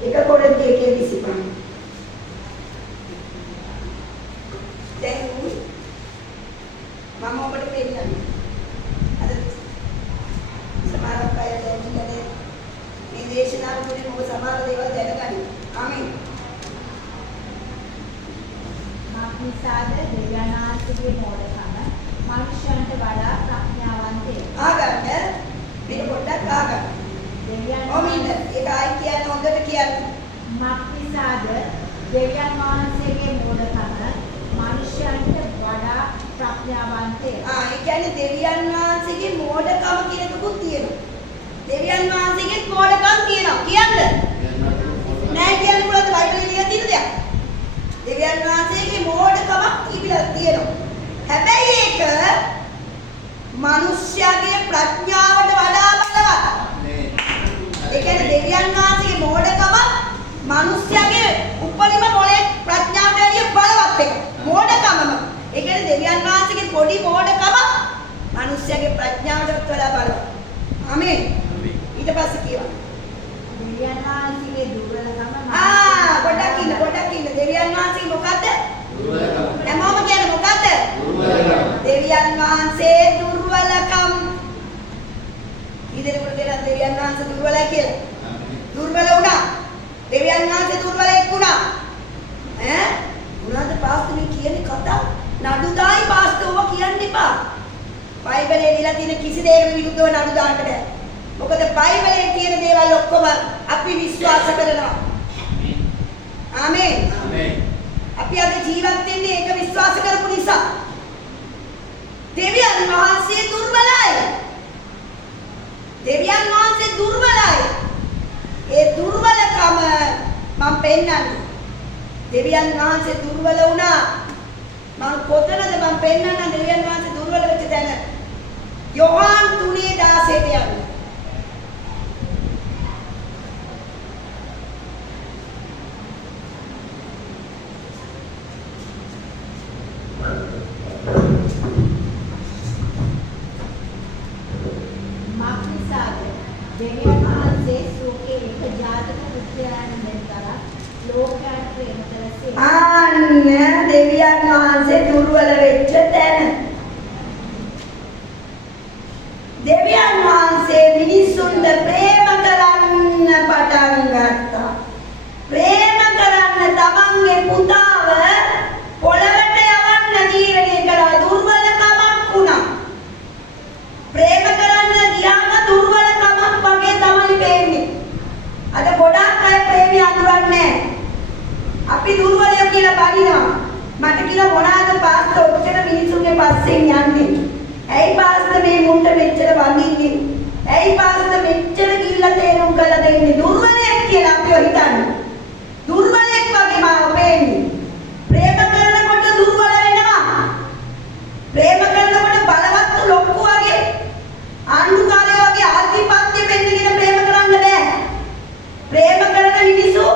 එක කොරින්ති 1:25. දැන් මම ඔබට පෙන්නන්නේ. අද සමහරක් අය දැනගන්නේ මේ දේශනාව තුළින් ඔබ සමහර දේවල් දැනගන්න. ආමේන්. මාක්නිසාද දෙවියන්වහන්සේගේ මෝඩකම මනුෂ්‍යයන්ට වඩා ප්‍රඥාවන්තය. ආගන්න මේක පොඩ්ඩක් ආගන්න. ඔමින්න ඒක ආයි කියන්න හොඳට කියන්න. මාක්නිසාද දෙවියන්වහන්සේගේ මෝඩකම මනුෂ්‍යයන්ට වඩා ප්‍රඥාවන්තය. ඒ කියන්නේ දෙවියන් වහන්සේගේ මෝඩකම කියන එකකුත් තියෙනවා. දෙවියන් වහන්සේගේ මෝඩකම් තියෙනවා. කියන්න. නෑ කියන්න පුළුවන් බයිබලයේ ලියලා තියෙන දෙයක්. දෙවියන් වහන්සේගේ මෝඩකමක් තිබිලා තියෙනවා. හැබැයි ඒක මිනිස්යාගේ ප්‍රඥාවට වඩා බලවත්. ඒ කියන්නේ දෙවියන් වහන්සේගේ මෝඩකම මිනිස්යාගේ උපරිම මොලේ ප්‍රඥාවට වැඩිය බලවත් එක. මෝඩකමම. ඒ කියන්නේ දෙවියන් වහන්සේගේ පොඩි මෝඩකම මිනිස්යාගේ ප්‍රඥාවට වඩා බලවත්. ආමේන්. ඊට පස්සේ කියනවා. දෙවියන් වහන්සේගේ දුර්වලකම පොඩ්ඩක් ඉන්න. දෙවියන් වහන්සේ මොකද්ද? දුර්වලකම්. හැමෝම කියන්නේ මොකද්ද? දුර්වලකම්. දෙවියන් වහන්සේ දුර්වලකම්. ඊදෙනකොට දෙලා දෙවියන් වහන්සේ දුර්වලයි කියලා. දුර්වල වුණා. දෙවියන් වහන්සේ දුර්වලෙක් වුණා. උනාද පාස්ටර් මේ කියන්නේ කතා නඩුදායි පාස්ටර් ඔව කියන්න එපා. බයිබලයේ දීලා තියෙන කිසි දෙයකට විරුද්ධව නඩු දාන්න බෑ. මොකද බයිබලයේ තියෙන දේවල් ඔක්කොම අපි විශ්වාස කරනවා. ආමේන්. අපි අද ජීවත් වෙන්නේ ඒක විශ්වාස කරපු නිසා. දෙවියන් වහන්සේ දුර්වලයි. දෙවියන් වහන්සේ දුර්වලයි. ඒ දුර්වලකම මම පෙන්නන්නේ. දෙවියන් වහන්සේ දුර්වල වුණා. මම කොතනද මම පෙන්නන්න දෙවියන් වහන්සේ දුර්වල වෙච්ච තැන. යෝහාන් 3:16 යන්න. මාක්නිසාද දෙවියන් වහන්සේ සෝකේ එක ජාතක පුත්‍රයන් දෙන්නා ලෝකයට ප්‍රේම කළසේ. අන්න දෙවියන් වහන්සේ දුර්වල වෙච්ච තැන. දෙවියන් වහන්සේ මිනිසුන්ට ප්‍රේම කරන්න පටන් ගත්තා. ප්‍රේම කරන්න තමන්ගේ පුතාව පොළවට යවන්න තීරණය කළා. දුර්වලකමක් වුණා. ප්‍රේම කරන්න ගියාම දුර්වලකමක් වගේ තමයි වෙන්නේ. අද ගොඩක් අය ප්‍රේමය අඳුරන්නේ නැහැ. අපි දුර්වලයෝ කියලා බනිනවා. මට කියලා මොනවාද පාස්ටර් ඔච්චර මිනිසුන්ගේ පස්සෙන් යන්නේ? ඇයි පාස්ටර් මේ මුන්ට මෙච්චර වඳින්නේ? ඇයි පාස්ටර් මෙච්චර කිල්ල තේරුම් කරලා දෙන්නේ? දුර්වලයෙක් කියලා අපිව හිතන්නේ. දුර්වලයෙක් වගේ මාව වෙන්නේ. ප්‍රේම කරනකොට දුර්වල වෙනවා. ප්‍රේම කරනකොට බලවත් ලොක්කු වගේ අනුකාරය වගේ ආධිපත්‍ය වෙන්නගෙන ප්‍රේම කරන්න බෑ. ප්‍රේම කරන මිනිස්සු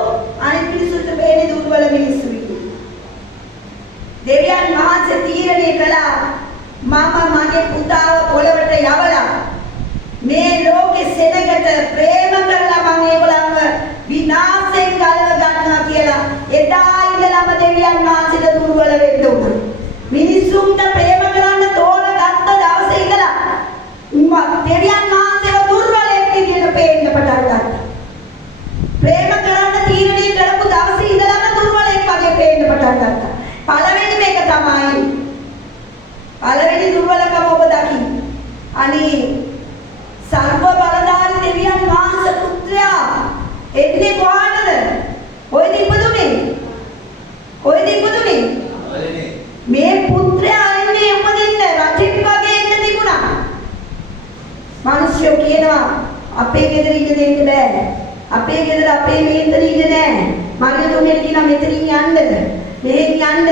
අනිත් මිනිස්සුන්ට වෙන්නේ දුර්වල මිනිස්සු විදියට. දෙවියන් වහන්සේ තීරණය කළා මම මගේ පුතාව පොළවට යවලා මේ ලෝකෙ සෙනගට ප්‍රේම කරලා මම ඒගොල්ලන්ව විනාශයෙන් ගලව ගන්නවා කියලා. එදා ඉඳලම දෙවියන් වහන්සේට දුර්වල වෙන්න උනා. මිනිස්සුන්ට ප්‍රේම කරන්න තෝරගත්ත දවසේ ඉඳලා දෙවියන් වහන්සේව දුර්වලෙක් විදියට පේන්න පටන් ගත්තා. ප්‍රේම කරන්න තීරණය කරපු දවසේ ඉඳලම දුර්වලෙක් වගේ පේන්න පටන් ගත්තා. පළවෙනි මේක තමයි. පළවෙනි දුර්වලකම ඔබ දකින්න. අනේ සර්ව බලධාරී දෙවියන් වහන්සේ පුත්‍රයා එන්නේ කොහාටද? කොහෙද ඉපදුනේ? මේ පුත්‍රයා එන්නේ උපදින්න රජෙක් වගේ එන්න තිබුණා. මිනිස්සු කියනවා අපේ ගෙදර ඉන්න දෙන්න බෑ. අපේ ගෙදර අපේ මේතන ඉන්න නෑ. මගේ තුමෙන් කියනවා මෙතනින් යන්න. මෙහෙන් යන්න.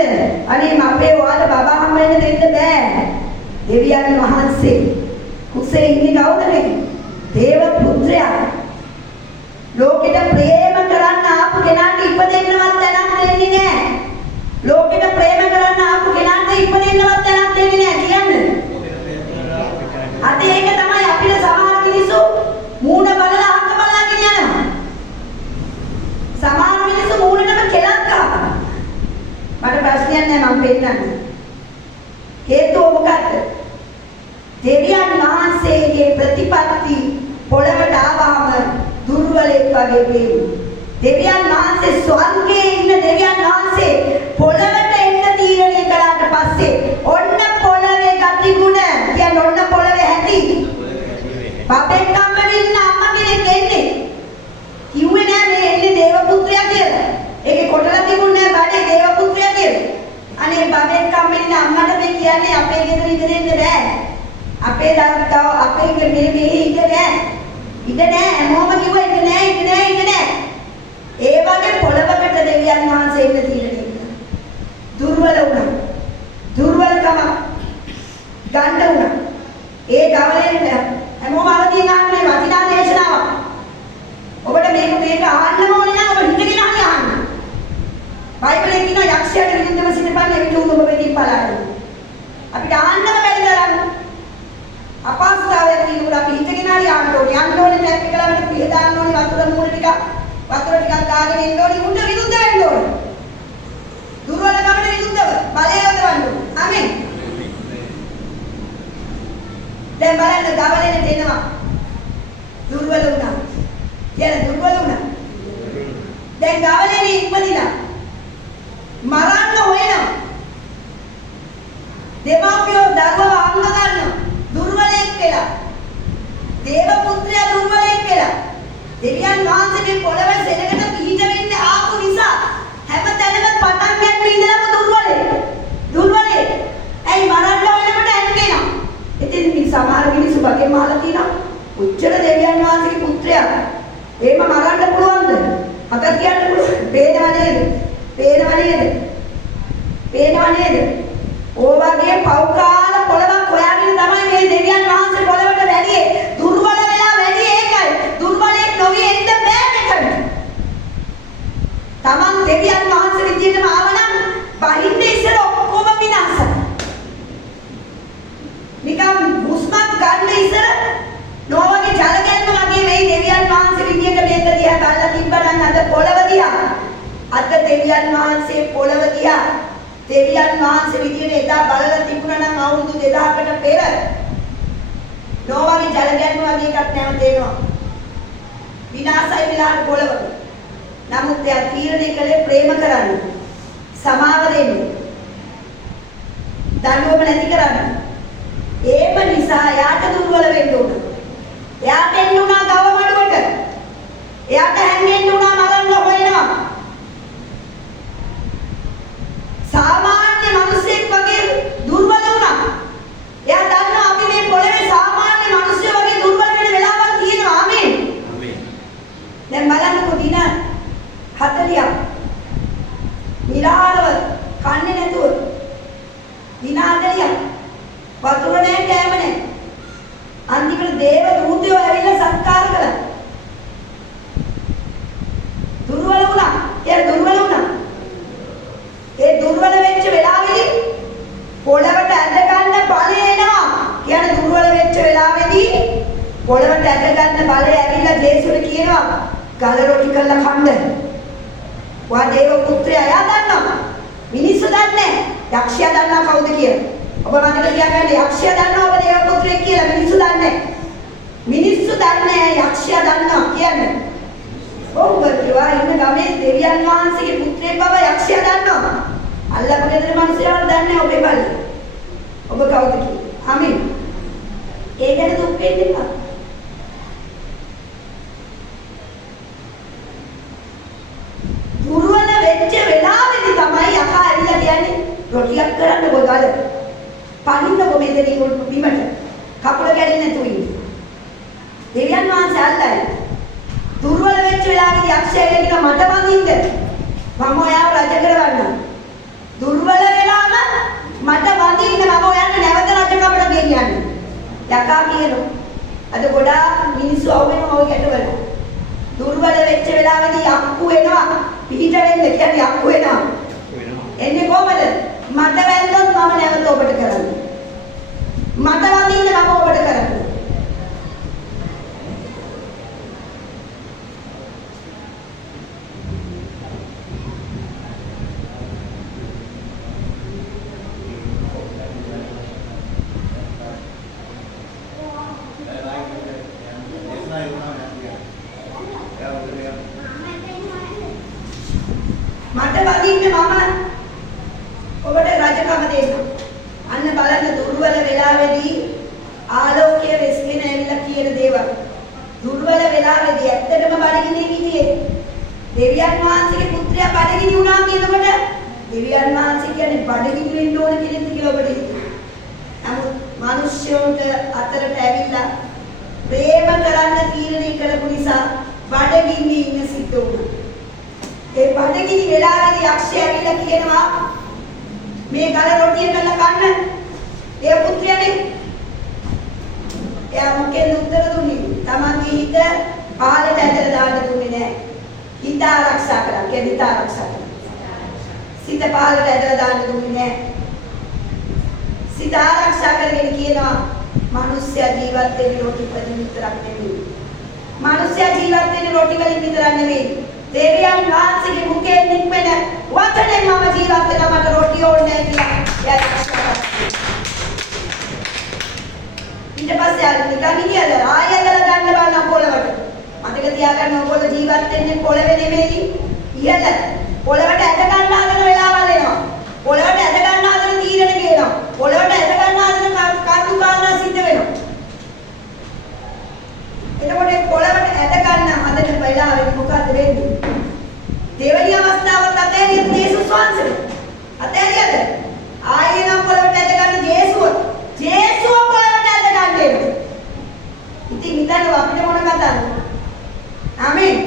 අනේ අපේ ඔයාලා බබා හම්බ වෙන්න දෙන්න බෑ. දෙවියන් වහන්සේ කුසේ ඉන්නේ කවුද මේ? දේව පුත්‍රයා. ලෝකෙට ප්‍රේම කරන්න ආපු කෙනාට ඉපදෙන්නවත් තැනක් දෙන්නේ නෑ. ලෝකෙට ප්‍රේම කරන්න ආපු කෙනාට ඉපදෙන්නවත් තැනක් දෙන්නේ නෑ. මොකක්ද? දෙවියන් වහන්සේගේ ප්‍රතිපත්ති පොළවට ආවම දුර්වලෙක් වගේ වෙන්නේ. දෙවියන් වහන්සේ ස්වර්ගයේ ඉන්න දෙවියන් වහන්සේ පොළවට එන්න තීරණය කළාට පස්සේ ඔන්න පොළවේ ගතිගුණ කියන්නේ ඔන්න පොළවේ ඇති. බබෙක් කම්මලින්න අම්මා කෙනෙක් එන්නේ. කිව්වේ නෑ මේ එන්නේ දේව පුත්‍රයා කියලා. ඒකේ කොටලා තිබුණේ නෑ බඩේ දේව පුත්‍රයා කියලා. අනේ බබෙක් කම්මලින්න අම්මට මේ කියන්නේ අපේ ගෙදර ඉඳෙන්න බෑ. අපේ දවස් අපේ මේ ඉඳ නෑ. ඉඳ නෑ හැමෝම කිව්වා ඉඳ නෑ. ඒ වගේ පොළවකට දෙවියන් වහන්සේ ඉන්න තීරණය කළා. දුර්වල වුණා. දුර්වලකම ගන්න වුණා. ඒ ගවලෙන් හැමෝම අවදීන් ආන්නේ වටිනා දේශනාවක්. ඔබට මේක අහන්නම ඕනේ නම් ඔබ හිතගෙන අහන්න. බයිබලයේ කියන යක්ෂයාට විරුද්ධව සිටපන් එවිට උඹ වෙදී පලාරන. අපිට අහන්නම බැරි තරම් අපහසුතාවයක් තියෙනවා. අපි හිතගෙන හරි ආන්න ඕනේ. යන්න ඕනේ ටැප් එක ළඟට පිහ දාන්න ඕනේ වතුර ටිකක් දාගෙන ඉන්න ඕනේ. උන්ට විරුද්ධ වෙන්න ඕනේ. දුර්වලකමට විරුද්ධව බලය යොදවන්න ඕනේ. ආමෙන්. දැන් බලන්න ගවලෙන් දෙනවා. දුර්වල වුණා. කියන දුර්වල වුණා. දැන් ගවලෙන් ඉක්මනිලා මරන්න හොයනවා. දෙමාපියෝ දරුවව අංග ගන්නවා. දුර්වලෙක් කියලා. දේව පුත්‍රයා දුර්වලෙක් කියලා. දෙවියන් වහන්සේ මේ පොළවේ සෙනඟට පිහිට වෙන්න ආපු නිසා හැමතැනම පටන් ගන්න ඉඳලම දුර්වලේ. ඇයි මරන්න ඕනකට ඇන්කේනවා. ඉතින් මේ සමහර මිනිස්සු වගේ මහලා තියෙනවා. උච්චර දෙවියන් වහන්සේගේ පුත්‍රයා. එහෙම මරන්න පුළුවන්ද? අප කියන්න පුළුවන්. පේනව නේද? ඕ වගේ පෞකාල පොළවක් හොයාගෙන තමයි මේ දෙවියන් වහන්සේ පොළවට වැඩියේ. දුර්වල වෙලා වැඩි ඒකයි. දුර්වලෙක් නොවී එන්න බෑ මෙතන. තමන් දෙවියන් වහන්සේ විදිහටම ආවනම් බහින්න ඉස්සර ඔක්කොම විනාශයි. නිකම් හුස්මක් ගන්න ඉස්සර නොවගේ ජල ගැන්ම වගේ මේ දෙවියන් වහන්සේ විදිහට මේක දිහා බලලා තිබ්බනම් අද පොළව දිහා. අද දෙවියන් වහන්සේ පොළව දිහා දෙවියන් වහන්සේ විදිහට එදා බලලා තිබුණා නම් අවුරුදු 2000කට පෙර නොවගේ ජල ගැන්ම වගේ එකක් නැවත එනවා. විනාශයි වෙලාට පොළව. නමුත් එයා තීරණය කළේ ප්‍රේම කරන්න. සමාව දෙන්න. දඬුවම නැති කරන්න. ඒම නිසා එයාට දුර්වල වෙන්න උන. එයාට එන්න උනා ගව මඩුවට. එයාට හැංගෙන්න උනා මරන්න හොයනවා. සාමාන්‍ය මිනිසෙක් වගේ දුර්වල වුණා. එයා දන්නවා අපි මේ පොළවේ සාමාන්‍ය මිනිස්සු වගේ දුර්වල වෙන වෙලාවක් තියෙනවා. ආමේන්. දැන් බලන්නකෝ දින 40ක් නිරාලව කන්නේ නැතුව දින 40ක් වතුර නැහැ කෑම නැහැ. අන්තිමට දේව දූතයෝ ඇවිල්ලා සත්කාර කළා. දුර්වල වුණා. ඒ දුර්වල වෙච්ච වෙලාවේදී පොළවට ඇද ගන්න බලය එනවා. කියන්නේ දුර්වල වෙච්ච වෙලාවේදී පොළවට ඇද ගන්න බලය ඇවිල්ලා ජේසුට කියනවා ගල රොටි කරලා කන්න. වා දේව පුත්‍රයා එයා දන්නවා. මිනිස්සු දන්නේ නැහැ. යක්ෂයා දන්නවා කවුද කියලා. ඔබ මතක තියාගන්න යක්ෂයා දන්නවා ඔබ දේව පුත්‍රයෙක් කියලා. මිනිස්සු දන්නේ නැහැ. මිනිස්සු දන්නේ යක්ෂයා දන්නවා කියන්නේ. ඔව් කිව්වා ඉන්න ගමේ දෙවියන් වහන්සේගේ පුත්‍රයෙක් බව යක්ෂයා දන්නවා. අල්ලපු ගෙදර මිනිස්සුන්ව දන්නේ ඔබේ බලය. ඔබ කවුද කියලා. ආමෙන්. ඒකට දුක් වෙන්න එපා. දුර්වල වෙච්ච වෙලාවෙදි තමයි යකා ඇවිල්ලා කියන්නේ රොටියක් කරන්න බොගල. පනින්නකො මෙතනින් බිමට. කකුල කැඩෙන්නේ නැතුව ඉන්න. දෙවියන් වහන්සේ අල්ලයි. දුර්වල වෙච්ච වෙලාවෙදි යක්ෂයා කියන මට වඳින්න. මම ඔයාව රජ කරවන්නම්. දුර්වල වෙලාම මට වඳින්න මම ඔයාට නැවත රජකමට ගෙනියන්න. යකා කියනවා. අද ගොඩාක් මිනිස්සු අවුවෙනවා ඔය ගැටවල. දුර්වල වෙච්ච වෙලාවෙදි යක්කු වෙනවා. පිට වෙන්න කියන්නේ යක්කු වෙනවා. එන්නේ කොහමද? මට වැන්දොත් මම නැවත ඔබට කරන්නේ. මට වඳින්න මම ඔබට කරන්නේ. දුර්වල වෙලාවේදී ආලෝකය වෙස්ගෙන ඇවිල්ලා කියන දේවල්. දුර්වල වෙලාවේදී ඇත්තටම බඩගින්නේ හිටියේ. දෙවියන් වහන්සේගේ පුත්‍රයා බඩගිනි වුණා කියනකොට දෙවියන් වහන්සේ කියන්නේ බඩගිනි වෙන්න ඕන කෙනෙක්ද කියලා ඔබට හිතෙනවා. නමුත් මිනිස්යෝට අතරට ඇවිල්ලා ප්‍රේම කරන්න තීරණය කරපු නිසා බඩගින්නේ ඉන්න සිද්ධ වුණා. ඒ බඩගිනි වෙලාවේදී යක්ෂය ඇවිල්ලා කියනවා මේ ගල රොටිය කරලා කන්න. ඒ පුත්‍රයානේ එයා මොකෙන්ද උත්තර දුන්නේ? තමන්ගේ හිත පහළට ඇදලා දාන්න දුන්නේ නැහැ. හිත ආරක්ෂා කරා. කියන්නේ හිත ආරක්ෂා කරා. සිත පහළට ඇදලා දාන්න දුන්නේ නැහැ. සිත ආරක්ෂා කරගෙන කියනවා මිනිස්සයා ජීවත් වෙන්නේ රොටි වලින් විතරක් නෙමෙයි. මිනිස්සයා ජීවත් වෙන්නේ රොටි වලින් විතරක් නෙමෙයි. දෙවියන් වහන්සේගේ මුඛයෙන් නික්මෙන වචනේ මම ජීවත් වෙනවා මට රොටි ඕනේ නැහැ කියලා. ඊට පස්සේ ආයෙත් නිකන් කියලා ආයෙත් ගන්න බලන පොළවට. මතක තියාගන්න ඕගොල්ලෝ ජීවත් වෙන්නේ පොළවේ නෙමෙයි ඉහළ. පොළවට ඇද ගන්න හදන වෙලාවල් එනවා. පොළවට ඇද ගන්න හදන තීරණ ගේනවා. පොළවට ඇද ගන්න හදන කර්තු කාරණා සිද්ධ වෙනවා. එතකොට පොළවට ඇද ගන්න හදන වෙලාවෙදි මොකද්ද වෙන්නේ? දෙවැනි අවස්ථාවට අතෑරියද යේසුස් වහන්සේ? අතෑරියද? ආයෙ නම් පොළවට ඇද ගන්න යේසුව. යේසුව පොළවට ඇද ගන්න දෙන්නේ. ඉතින් හිතන්න අපිට මොන කතාවද? ආමේන්.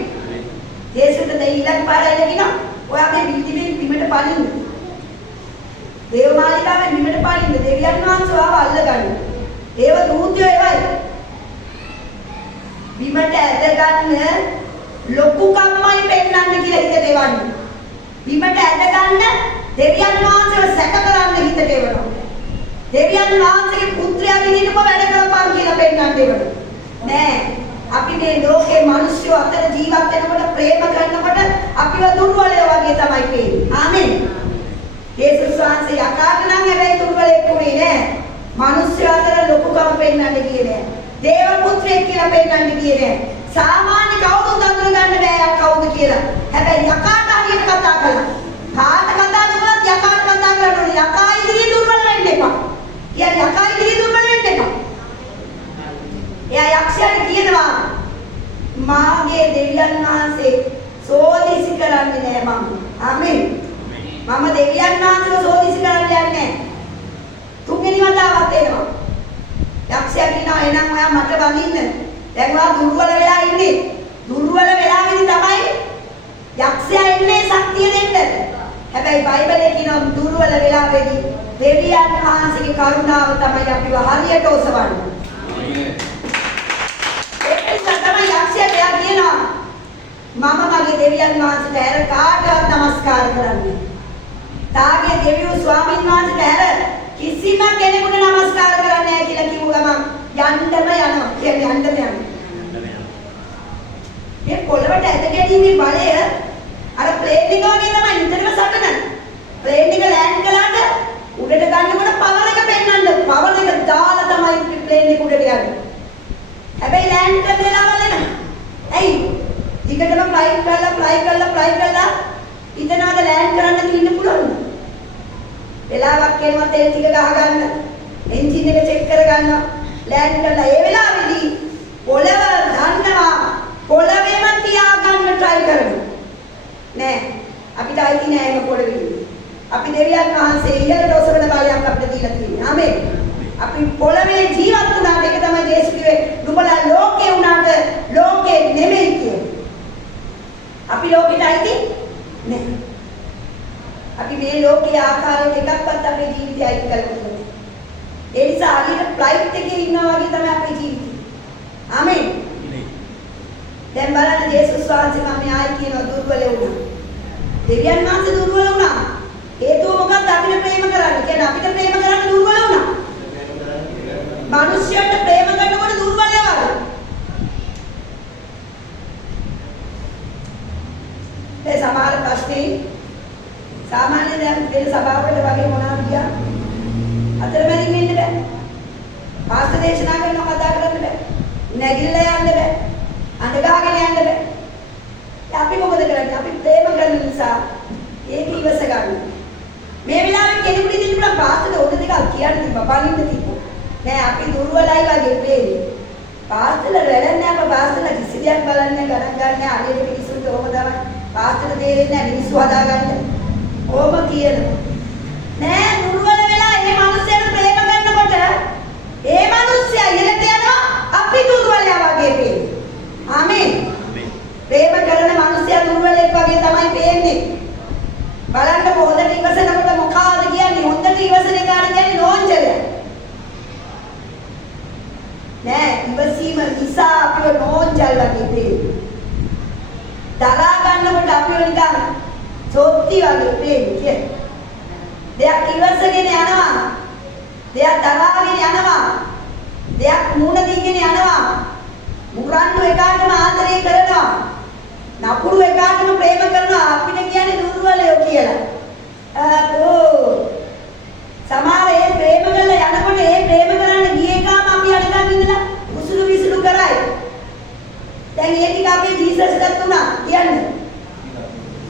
යේසුට දෙයිලක් පාඩයි කියනවා. ඔයා මේ පිටිපිට බිමට පනින්න. දේවමාලිකාවෙන් බිමට පනින්න. දෙවියන් වහන්සේ ආව අල්ලගන්න. දේව දූතයෝ එවයි. බිමට ඇද ගන්න ලොකු කම්මයි පෙන්නන්න කියලා හිතට එවන්නේ. බිමට ඇද ගන්න දෙවියන් වහන්සේව සැක කරන්න හිතට එවනවා. දෙවියන් වහන්සේගේ පුත්‍රයා විදිහටම වැඩ කරපන් කියලා පෙන්නන්න එවනවා. නෑ. අපි මේ ලෝකේ මිනිස්සු අතර ජීවත් වෙනකොට ප්‍රේම කරනකොට අපිව දුර්වලයෝ වගේ තමයි පේන්නේ. ආමෙන්. යේසුස් වහන්සේ යකාට නම් හැබැයි දුර්වලෙක් වුණේ නෑ. මිනිස්සු අතර ලොකුකම පෙන්නන්න ගියේ නෑ. දේව පුත්‍රයෙක් කියලා පෙන්නන්න ගියේ නෑ. සාමාන්‍ය කවුරුත් අඳුර ගන්න බෑ කවුද කියලා. හැබැයි යකාට හරියට කතා කළා. කාට කතා කළත් යකාට කතා කරනවා. යකා ඉදිරියේ දුර්වල වෙන්න එපා. කියන්නේ යකා ඉදිරියේ දුර්වල වෙන්න එපා. එයා යක්ෂයාට කියනවා මාගේ දෙවියන් වහන්සේ සෝදිසි කරන්නේ නෑ මම. ආමෙන්. මම දෙවියන් වහන්සේව සෝදිසි කරන්නේ නැහැ. තුන්වෙනි වතාවත් එනවා. යක්ෂයා කියනවා එහෙනම් ඔයා මට වඳින්න. දැන් ඔයා දුර්වල වෙලා ඉන්නේ. දුර්වල වෙලාවෙදි තමයි යක්ෂයා එන්නේ ශක්තිය දෙන්න. හැබැයි බයිබලයේ කියනවා දුර්වල වෙලාවෙදි දෙවියන් වහන්සේගේ කරුණාව තමයි අපිව හරියට ඔසවන්නේ. යක්ෂයා කියනවා මම මගේ දෙවියන් වහන්සේට ඇර කාටවත් නමස්කාර කරන්නේ. තාගේ දෙවියෝ ස්වාමීන් වහන්සේට ඇර කිසිම කෙනෙකුට නමස්කාර කරන්නේ නැහැ කියලා කිව්ව ගමන් යන්නම යනවා. කියන්නේ යන්නම යනවා. මේ පොළවට ඇද ගැනීමේ බලය අර ප්ලේන් එක වගේ තමයි නිතරම සටන. ප්ලේන් එක ලෑන්ඩ් කළාට උඩට ගන්නකොට පවර් එක පෙන්වන්න. පවර් එක දාලා තමයි ප්ලේන් එක උඩට යන්නේ. හැබැයි ලෑන්ඩ් කරන වෙලාවල් එනවා. ඇයි? ටිකටම ෆ්ලයි කරලා ඉතනවාද ලෑන්ඩ් කරන්න තියෙන්න පුළුවන්. වෙලාවක් එනවා තෙල් ටික ගහ ගන්න. එන්ජින් එක චෙක් කර ගන්නවා. ලෑන්ඩ් කරලා ඒ වෙලාවේදී පොළව ගන්නවා. පොළවේම තියාගන්න try කරනවා. නෑ. අපිට අයිති නෑ මේ පොළවේ. අපි දෙවියන් වහන්සේ ඉහළට ඔසවන බලයක් අපිට දීලා තියෙනවා. ආමේන්. අපි පොළවේ ජීවත් වුණාට ඒක තමයි යේසුස් කිව්වේ නුඹලා ලෝකේ වුණාට ලෝකේ නෙමෙයි කියන්නේ. අපි ලෝකෙට අයිති නැහැ. අපි මේ ලෝකයේ ආකාරයට එකක්වත් අපේ ජීවිතය අයිති කරගන්න බැහැ. ඒ නිසා අලියට ෆ්ලයිට් එකේ ඉන්නවා වගේ තමයි අපේ ජීවිතය. ආමේන්. දැන් බලන්න යේසුස් වහන්සේ මම ආයි කියනවා දුර්වල වුණා. දෙවියන් වහන්සේ දුර්වල වුණා. හේතුව මොකක්ද? අපිට ප්‍රේම කරන්න. කියන්නේ අපිට ප්‍රේම කරන්න දුර්වල වුණා. මිනිස්යන්ට ප්‍රේම කරනකොට දුර්වලය වගේ. ඒ සමහර ප්‍රශ්නේ සාමාන්‍ය දැන් වෙන සභාවකට වගේ මොනවා කියා අතරමැදින් වෙන්න බෑ. පාස්ත දේශනා කරනවා කතා කරන්න බෑ. නැගිටලා යන්න බෑ. අඬ ගහගෙන යන්න බෑ. අපි මොකද කරන්නේ? අපි ප්‍රේම කරන නිසා ඒක ඉවස ගන්න. මේ වෙලාවේ කෙනෙකුට ඉතින් පුළුවන් පාස්තට උඩ ටිකක් කියන්න තිබ්බා. බලින්න තිබ්බා. නෑ අපි දුර්වලයි වගේ පේන්නේ. පාස්තල වැඩක් නෑ අප පාස්තල කිසි දෙයක් බලන්නේ ගණන් ගන්න නෑ අනිත් මිනිස්සුන්ට ඕම තමයි. පාස්තල තේරෙන්නේ නෑ මිනිස්සු හදාගන්න. ඕම කියනවා. නෑ දුර්වල වෙලා මේ මිනිස්සුන්ට ප්‍රේම කරනකොට ඒ මිනිස්සයා ඉලට යනවා අපි දුර්වලයා වගේ පේන්නේ. ආමේන්. ප්‍රේම කරන මිනිස්සයා දුර්වලෙක් වගේ තමයි පේන්නේ. බලන්න හොඳට ඉවසනකොට මොකක්ද කියන්නේ? හොඳට ඉවසන එකට කියන්නේ නෝන්ජලයි. නෑ ඉවසීම නිසා අපිව නෝන්ජල් වගේ පේන්නේ. දරා ගන්නකොට අපිව නිකන් සොත්ති වගේ පේන්නේ. දෙයක් ඉවසගෙන යනවා. දෙයක් දරාගෙන යනවා. දෙයක් මූණ දීගෙන යනවා. මුරන්ඩු එකාටම ආදරය කරනවා. නපුරු එකාටම ප්‍රේම කරනවා. අපිට කියන්නේ දුර්වලයෝ කියලා. සමහර ඒ ප්‍රේම කරලා යනකොට ඒ ප්‍රේම කරන්න ගිය එකම අපි අඩගන් ඉඳලා උසුළු විසුළු කරයි. දැන් ඒ ටික අපේ ජීසස්ටත් උනා කියන්නේ.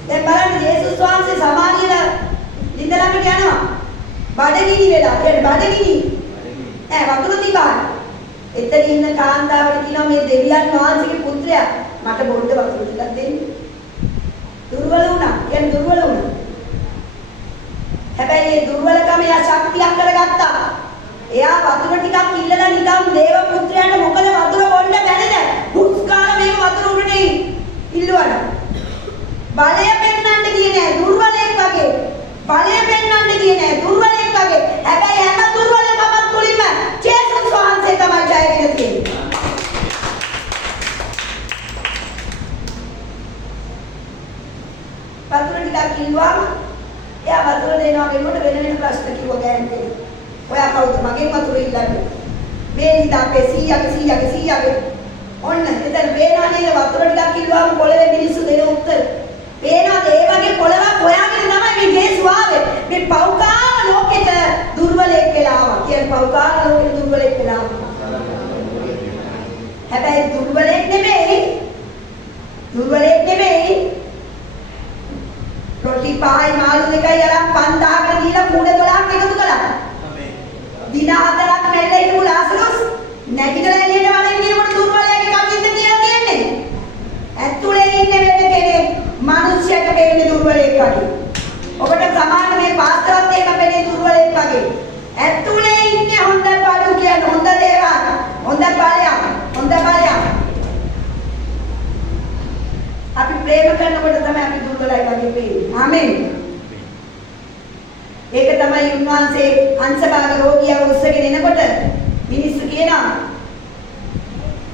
දැන් බලන්න යේසුස් වහන්සේ සමාරියල ලිඳ ළඟට යනවා. බඩගිනි වෙලා. කියන්නේ බඩගිනි. වතුර තිබා. එතන ඉන්න කාන්තාවට කියනවා මේ දෙවියන් වහන්සේගේ පුත්‍රයා මට බොන්න වතුර ටිකක් දෙන්න. දුර්වල වුණා. කියන්නේ දුර්වල වුණා. හැබැයි ඒ දුර්වලකම යා ශක්තියක් කරගත්තා. එයා වතුර ටිකක් ඉල්ලලා නිකන් දේව පුත්‍රයාට මොකද වතුර බොන්න බැරිද? හුස්කාල මේ වතුර උඩට ඉල්ලුවා. බලය පෙන්නන්න ගියේ නෑ දුර්වලෙක් වගේ. බලය පෙන්නන්න ගියේ නෑ දුර්වලෙක් වගේ. හැබැයි හැම දුර්වලකමක් තුලින්ම ජේසුස් වහන්සේ තමයි ජයගෙන තියෙන්නේ. වතුර ටිකක් ඉල්ලුවාම එයා වතුර දෙනවා වෙනකොට වෙන ප්‍රශ්න කිව්ව ගෑන්ට. ඔයා කවුද මගෙන් වතුර ඉල්ලන්නේ? මේ ඉඳ අපේ 100ගේ ඔන්න එතන වේනා නේද වතුර ටිකක් ඉල්ලුවාම පොළවේ මිනිස්සු දෙන උත්තර. වේනාද ඒ වගේ පොළවක් හොයාගෙන තමයි මේ ජේසුස් ආවේ. මේ පෞකාර ලෝකෙට දුර්වලෙක් වෙලා ආවා. කියන්නේ පෞකාර ලෝකෙට දුර්වලෙක් වෙලා ආවා. හැබැයි දුර්වලෙක් නෙමෙයි. රොටි පහයි මාළු දෙකයි අරන් 5000කට දීලා කූඩ 12ක් එකතු කළා. ආමේන්. දින 4ක් නැල්ල හිටපු ලාසරුස් නැගිටලා එළියට වලින් කියනකොට දුර්වලයාගේ කමින්ද කියලා තියෙන්නේ. ඇතුලේ ඉන්නේ වෙන කෙනෙක් මිනිස්සුන්ට වෙන්නේ දුර්වලෙක් වගේ. ඔබට සමාන මේ පාස්තරත් එහෙම වෙන්නේ දුර්වලෙක් වගේ. ඇතුලේ ඉන්නේ හොඳ බඩු කියන හොඳ දේවල්. හොඳ බලයක්. අපි ප්‍රේම කරනකොට තමයි අපි දුර්වලයි වගේ වෙන්නේ. ආමේන්. ඒක තමයි උන්වහන්සේ අංශභාග රෝගියව උස්සගෙන එනකොට මිනිස්සු කියනවා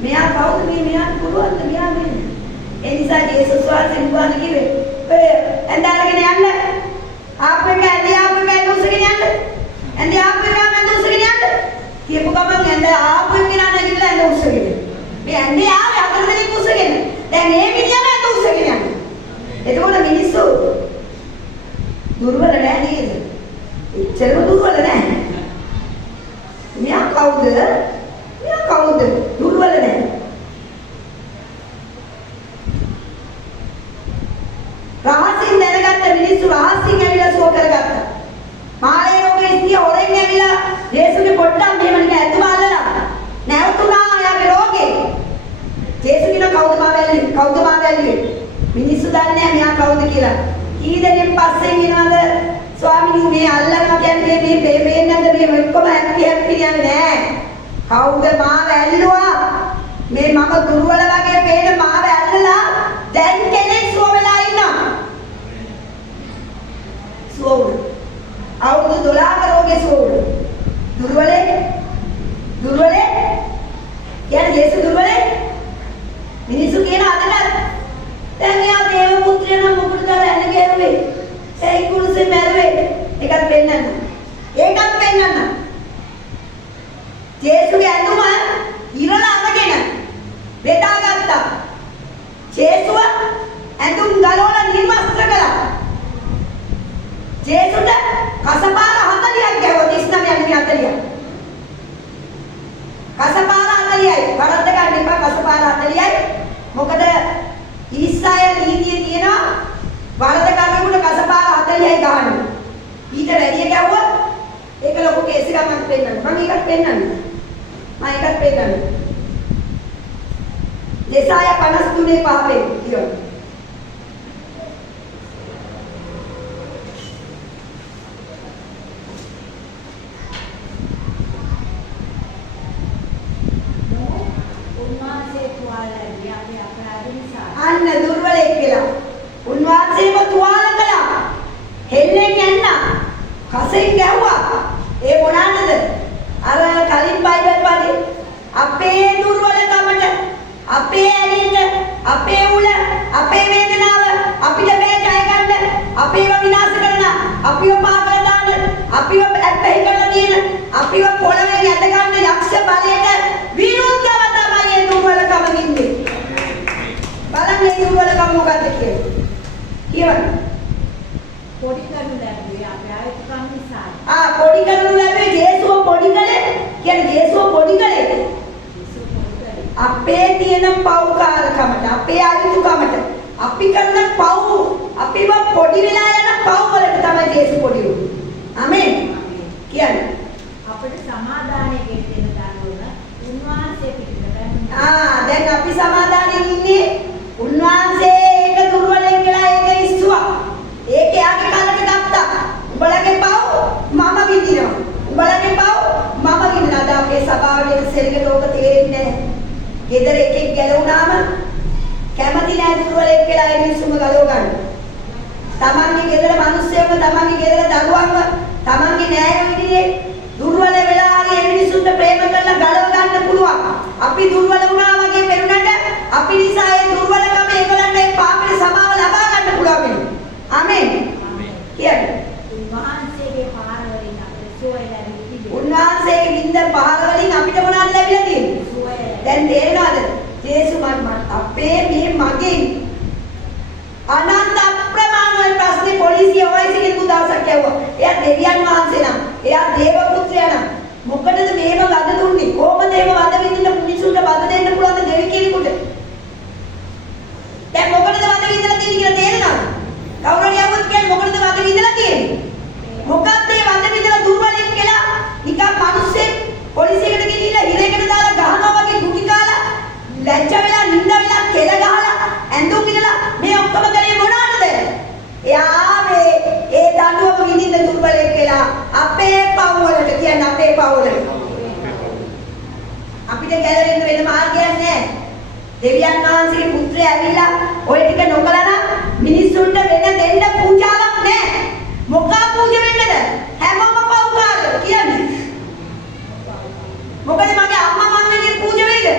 මෙයා කවුද මෙයා පුළුවන්ද මෙයා මේ. ඒ නිසා ජේසුස් වහන්සේ උන්වහන්සේ කිව්වේ ඔය ඇඳාගෙන යන්න. ආපෙක ඇඳ උස්සගෙන යන්න. ඇඳ උස්සගෙන යන්න. කියපු ගමන් ඇඳ ආපෙක කෙනා නැගිටලා ඇඳ උස්සගෙන. මේ ඇඳේ ආවේ අතර දෙනෙක් උස්සගෙන. දැන් මේ මිනිහම ඇඳ උස්සගෙන යනවා. එතකොට මිනිස්සු දුර්වල නැහැ නේද? එච්චරම දුර්වල නැහැ. මෙයා කවුද? දුර්වල නැහැ. රහසින් දැනගත්ත මිනිස්සු රහසින් ඇවිල්ලා සුව කරගත්තා. මාළේ රෝගේ ඉස්තිය හොරෙන් ඇවිල්ලා ජේසුගේ පොට්ටම් මෙහෙම නිකන් ඇතුමාලලා නැවතුණා එයාගේ රෝගේ. ජේසු කියන කවුද මාවැල්ලුවේ? මිනිස්සු දන්නේ නැහැ මෙයා කවුද කියලා. කී දෙනෙක් පස්සෙන් එනවද ස්වාමීනි මේ අල්ලනවා කියන්නේ මේ පේන්නේ නැද්ද මේ ඔක්කොම හැපි යන්නේ නැහැ. කවුද මාවැල්ලුවා? මේ මම දුර්වල වගේ පේන මාවැල්ලලා දැන් කෙනෙක් සුව වෙලා ඉන්නවා. සුව. අවුරුදු 12ක රෝගේ සුව. දුර්වලේ? කියන්නේ ජේසු දුර්වලේ? මිනිස්සු කියන අදට දැන් එයා දේව පුත්‍රයා නම් මොකටද ඇන්න ගෑරුවේ? ඒ කුරුසේ මැරුවේ. ඒකත් පෙන්නන්න. ජේසුගේ ඇඳුම ඉරලා අරගෙන බෙදාගත්තා. ජේසුව ඇඳුම් ගලවලා නිර්වස්ත්‍ර කළා. ජේසුට කසපාර 40ක් ගැවුවා 39 40. කසපාර 40යි. වරද්ද ගන්න එපා කසපාර 40යි. මොකද ඊසායල් නීතියේ තියෙනවා වරද කරනකොට කසපාර 40යි ගහන්නේ. ඊට වැඩිය ගැව්වොත් ඒක ලොකු කේස් එකක් පෙන්නන්න. මම එකක් පෙන්නන්න. යෙසායා 53 5 කියනවා. අන්න දුර්වලෙක් කියලා. උන්වහන්සේව තුවාල කළා. හෙල්ලෙන් යන්න. කසෙන් ගැහුවා. ඒ මොනවාද? අර කලින් බයිබල් වගේ අපේ දුර්වලකමට, අපේ ඇලින්න, අපේ උල, අපේ වේදනාව අපිට මේ ජය ගන්න, අපිව විනාශ කරන, අපිව පාගල දාන්න, අපිව ඇබ්බැහි කරලා තියෙන, අපිව පොළවේ යද ගන්න යක්ෂ බලයට විරුද්ධව තමයි මේ දුර්වලකම ඉන්නේ. බලන්න මේ දුර්වලකම මොකද්ද කියන්නේ? කියවන්න. පොඩි කරනු ලැබුවේ අපේ ආයතකම් නිසා. පොඩි කරනු ලැබුවේ ජේසුව පොඩි කළේ. කියන්නේ ජේසුව පොඩි කළේ. අපේ තියෙන පව්කාරකමට, අපේ අයිතිකමට, අපි කරන පව්, අපිව පොඩි වෙලා යන පව් වලට තමයි ජේසු පොඩි වුනේ. ආමෙන්. කියන්නේ අපිට සමාදානය ගෙන්න ගන්න උන්වහන්සේ පිටට දැන් අපි සමාදානෙන් ඉන්නේ. උන්වහන්සේ ඒක දුර්වලෙක් කියලා ඒක ඉස්සුවා. ඒක යාගේ කලට ගත්තා. උඹලගේ පව් මම විඳිනවා. උඹලගේ පව් මම විඳිනවා. අද අපේ සභාවේ සෙල්ගේ ලෝක තේරෙන්නේ නැහැ. ගෙදර එකෙක් ගැලවුණාම කැමති නැහැ දුර්වලෙක් කියලා ඒ මිනිස්සුම ගලව ගන්න. තමන්ගේ ගෙදර මිනිස්සුන්ව, තමන්ගේ ගෙදර දරුවන්ව, තමන්ගේ නෑය විදිහේ දුර්වල වෙලා හරි ඒ මිනිස්සුන්ට ප්‍රේම කරලා ගලව ගන්න පුළුවන්. අපි දුර්වල වුණා වගේ පෙනුනට අපි නිසා ඒ දුර්වලකම ඒගොල්ලන්ට ඒ පාපේ සමාව ලබා ගන්න පුළුවන් වෙනවා. ආමෙන්. කියන්නේ උන්වහන්සේගේ පාර වලින් අපිට සුවය ලැබී තිබේ. උන්වහන්සේගේ විඳ පාර වලින් අපිට මොනවද ලැබිලා තියෙන්නේ? දැන් තේරෙනවද? ජේසු අපේ මේ මගෙන් අනන්ත අප්‍රමාණ ප්‍රශ්නේ පොලිසිය වයිසිකේ කුදාසක් යවුවා. එයා දෙවියන් වහන්සේ නම්, එයා දේව පුත්‍රයා නම් මොකටද මේව වද දුන්නේ? කොහොමද මේව වද විඳින්න මිනිසුන්ට වද දෙන්න පුළුවන්ද දෙවි කෙනෙකුට? දැන් මොකටද වද විඳලා තියෙන්නේ කියලා තේරෙනවද? කවුරු හරි යවුවොත් කියන්නේ මොකටද වද විඳලා තියෙන්නේ? මොකක්ද මේ වද විඳලා දුර්වලෙක් කියලා නිකන් මිනිස්සෙක් පොලිසියකට ගිහිල්ලා හිරේකට දාලා ගහනවා වගේ කුටි කාලා ලැජ්ජ වෙලා නිඳ වෙලා කෙල ගහලා ඇඳුම් විදලා මේ ඔක්කොම කරේ මොනවටද? එයා මේ ඒ දඬුවම විඳින්න දුර්වලෙක් වෙලා අපේ පව් වලට කියන්නේ අපේ පව් වලට. අපිට ගැලවෙන්න වෙන මාර්ගයක් නැහැ. දෙවියන් වහන්සේගේ පුත්‍රය ඇවිල්ලා ඔය ටික නොකළා නම් මිනිස්සුන්ට වෙන දෙන්න පූජාවක් නැහැ. මොකක් පූජා වෙන්නද? හැමෝම පව්කාරයෝ කියන්නේ. මොකද මගේ අම්මා මං වෙනුවෙන් පූජා වෙයිද?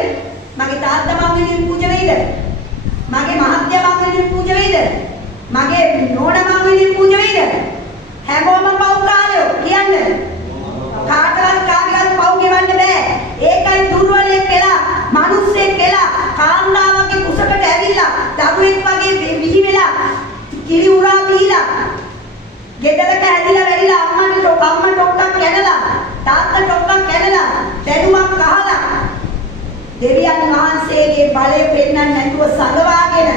මගේ තාත්තා මං වෙනුවෙන් පූජා වෙයිද? මගේ මහත්තයා මං වෙනුවෙන් පූජා වෙයිද? මගේ නෝනා මං වෙනුවෙන් පූජා වෙයිද? හැමෝම පව්කාරයෝ කියන්නේ. කාටවත් කාගේවත් පව් ගෙවන්න බෑ. ඒකයි දුර්වලෙක් වෙලා, මිනිස්සෙක් වෙලා, කාන්තාවගේ කුසකට ඇවිල්ලා, දරුවෙක් වගේ විහි වෙලා, කිරි උරා බීලා, ගෙදරට ඇදිලා වැඩිලා අම්මා ටොක්ටක් කැඩලා, තාත්තා ටොක්ටක් කැඩලා, දැනුමක් අහලා දෙවියන් වහන්සේගේ බලය පෙන්වන්න නැතුව සංගවාගෙන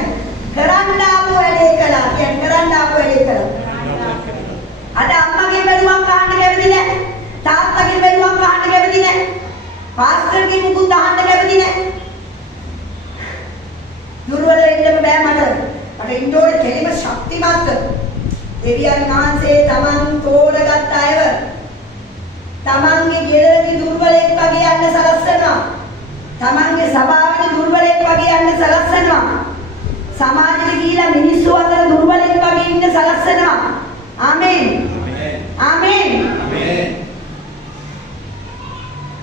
කරන්න ආපු වැඩේ කළා. කියන්නේ කරන්න ආපු වැඩේ කළා. අද අම්මගේ බැලුමක් අහන්න කැමති නැහැ. තාත්තගේ බැලුමක් අහන්න කැමති නැහැ. පාස්ටර්ගේ මුකුත් අහන්න කැමති නැහැ. දුර්වල වෙන්නම බෑ මට. මට ඉන්න ඕනේ කෙලිම ශක්තිමත්. දෙවියන් වහන්සේ තමන් තෝරගත් අයව තමන්ගේ ගෙදරදී දුර්වලෙක් වගේ යන්න සලස්සනවා. තමන්ගේ සභාවේ දුර්වලෙක් වගේ යන්න සලස්සනවා. සමාජෙට ගිහිලා මිනිස්සු අතර දුර්වලෙක් වගේ ඉන්න සලස්සනවා. ආමෙන්. ආමෙන්.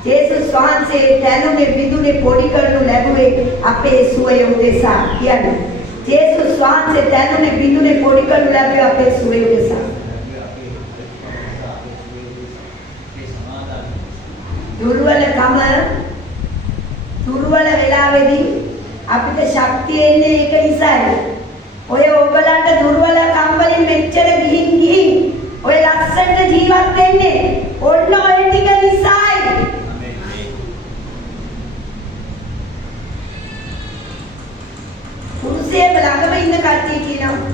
ජේසුස් වහන්සේ දැනුනේ විදුනේ පොඩි කරනු ලැබුවේ අපේ සුවය උදෙසා. කියන්නේ ජේසුස් වහන්සේ දැනුනේ විදුනේ පොඩි කරනු ලැබුවේ අපේ සුවය උදෙසා. දුර්වල වෙලාවේදී අපිට ශක්තිය එන්නේ ඒක නිසායි. ඔය ඔයගලන්ට දුර්වල කම්වලින් මෙච්චර ගිහින් ඔය ලස්සනට ජීවත් වෙන්නේ ඔන්න ඔය ටික නිසායි. පුරුෂයෙක් ළඟම ඉන්න කට්ටිය කියනවා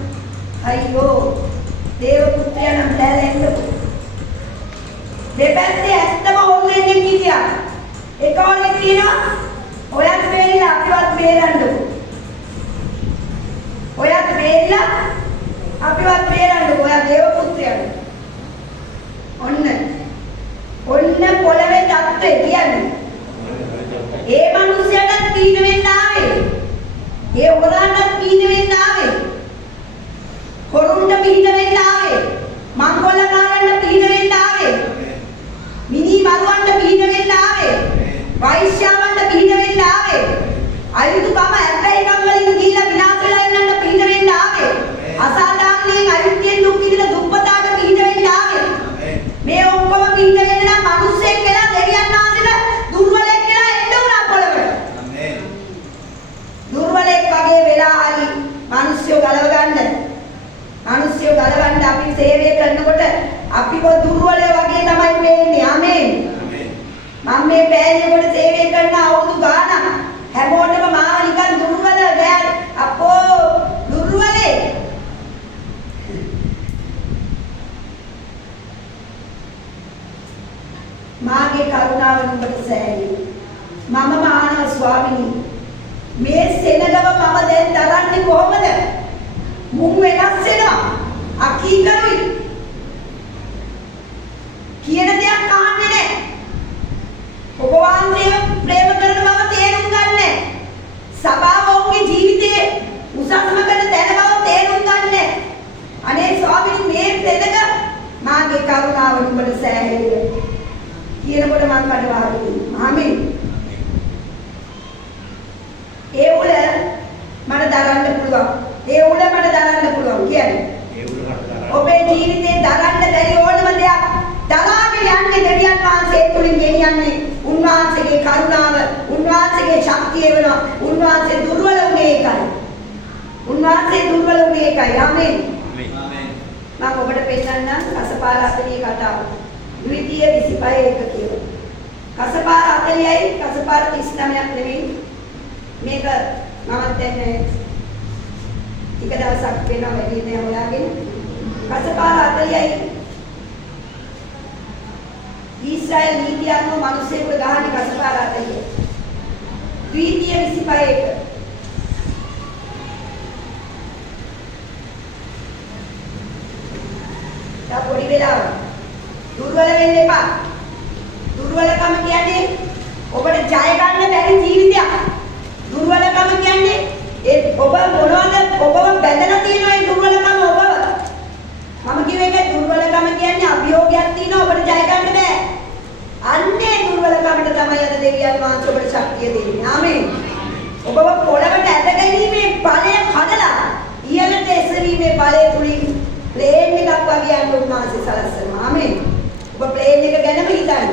අයියෝ දේව පුත්‍රයා නම් දැලෙන්න. දෙපැත්තේ ඇත්තම ඔවුන් දෙන්නේ කියා. ඒකෝනේ කියනවා ඔයත් බේරිලා අපිවත් බේරන්නකෝ. ඔයත් බේරිලා අපිවත් බේරන්නකෝ. ඔයා දේව පුත්‍රයන්. ඔන්න පොළවේ தත්ත්වය කියන්නේ. ඒ මිනිස්යාට පීඩ වෙන්න ආවේ. ඒ හොරාන්ට පීඩ වෙන්න ආවේ. හොරුන්ට පීඩ වෙන්න ආවේ. මංගලකාරන්ට පීඩ වෙන්න ආවේ. මිනි මරුවන්ට පීඩ වෙන්න ආවේ. වෛශ්‍යාවන්ට පීඩ වෙන්න ආවේ. අයුතුකම ඇබ්බැහිකම් වලින් ගිහිල්ලා විනාශ වෙලා ඉන්නන්ට පීඩ වෙන්න ආවේ. අසාධාරණයෙන් අයුක්තියෙන් දුක් විඳින දුප්පතාට පීඩ වෙන්න ආවේ. මේ ඔක්කොම පීඩ වෙන්න නම් මිනිස්සෙක් කියලා දෙවියන් වහන්සේලා දුර්වලෙක් කියලා එන්න උනා පොළවට. ආමේන්. දුර්වලෙක් වගේ වෙලා හරි මිනිස්සු ගලව ගන්න. මිනිස්සු ගලවන්න අපි සේවය කරනකොට අපිව දුර්වලය වගේ තමයි පේන්නේ. ආමේන්. මම මේ පෑලියකට සේවය කරන අවුරුදු ගාණක් හැමෝටම මාව නිකන් දුර්වල ගෑල් අපෝ දුර්වලේ. මාගේ කරුණාව නුඹට සෑහේ. මම මහාන ස්වාමිනී මේ සෙනගව මම දැන් දරන්නේ කොහොමද? මුන් වෙනස් වෙනවා. අකීකරුයි. කියන දෙයක් අහන්නේ නැහැ. ඔබ වහන්සේව ප්‍රේම කරන බව තේරුම් ගන්නෑ. සභාව ඔවුන්ගේ ජීවිතයේ උසස්ම කරන තැන බව තේරුම් ගන්නෑ. අනේ ස්වාමීනි මේ දෙදක මාගේ කරුණාව නුඹට සෑහේ. කියනකොට මම කඩවාරි. ආමේන්. ඒ උල මට දරන්න පුළුවන්. ඒ උල මට දරන්න පුළුවන් කියන්නේ. ඒ උල මට දරන්න. ඔබේ ජීවිතේ දරන්න බැරි ඕනම දෙයක් දරාගෙන යන්නේ දෙවියන් වහන්සේ තුලින් ගෙනියන්නේ. උන්වහන්සේගේ කරුණාව, උන්වහන්සේගේ ශක්තිය වෙනවා. උන්වහන්සේ දුර්වල වුණේ ඒකයි. උන්වහන්සේ දුර්වල වුණේ ඒකයි. ආමේන්. ආමේන්. මම ඔබට පෙන්නන්න කසපාර 40 කතාව. ද්විතීය 25:1 කියලා. කසපාර 40යි කසපාර 39ක් නෙවෙයි. මේක මම දැන් ටික දවසක් වෙනවා වැඩි නෑ හොයාගෙන. කසපාර 40යි ඊශ්‍රායල් නීතිය අනුව මිනිස්සුන්ට ගහන්නේ කසපාර 40යි. ද්විතීය 25:1 තා පොඩි වෙලාව දුර්වල වෙන්න එපා. දුර්වලකම කියන්නේ ඔබට ජය ගන්න බැරි ජීවිතයක්. දුර්වලකම කියන්නේ ඒ ඔබ මොනවද ඔබව බැඳලා තියෙන ඒ දුර්වලකම ඔබව. මම කියුවේ දුර්වලකම කියන්නේ අභියෝගයක් තියෙනවා ඔබට ජය ගන්න බෑ. අන්නේ දුර්වලකමට තමයි අද දෙවියන් වහන්සේ ඔබට ශක්තිය දෙන්නේ. ආමේන්. ඔබව පොළවට ඇදගැනීමේ බලය කඩලා ඉහළට එසවීමේ බලය තුලින් ප්ලේන් එකක් වගේ යන්න උන්වහන්සේ සලස්සනවා. ආමේන්. ඔබ ප්ලේන් එක ගැනම හිතන්න.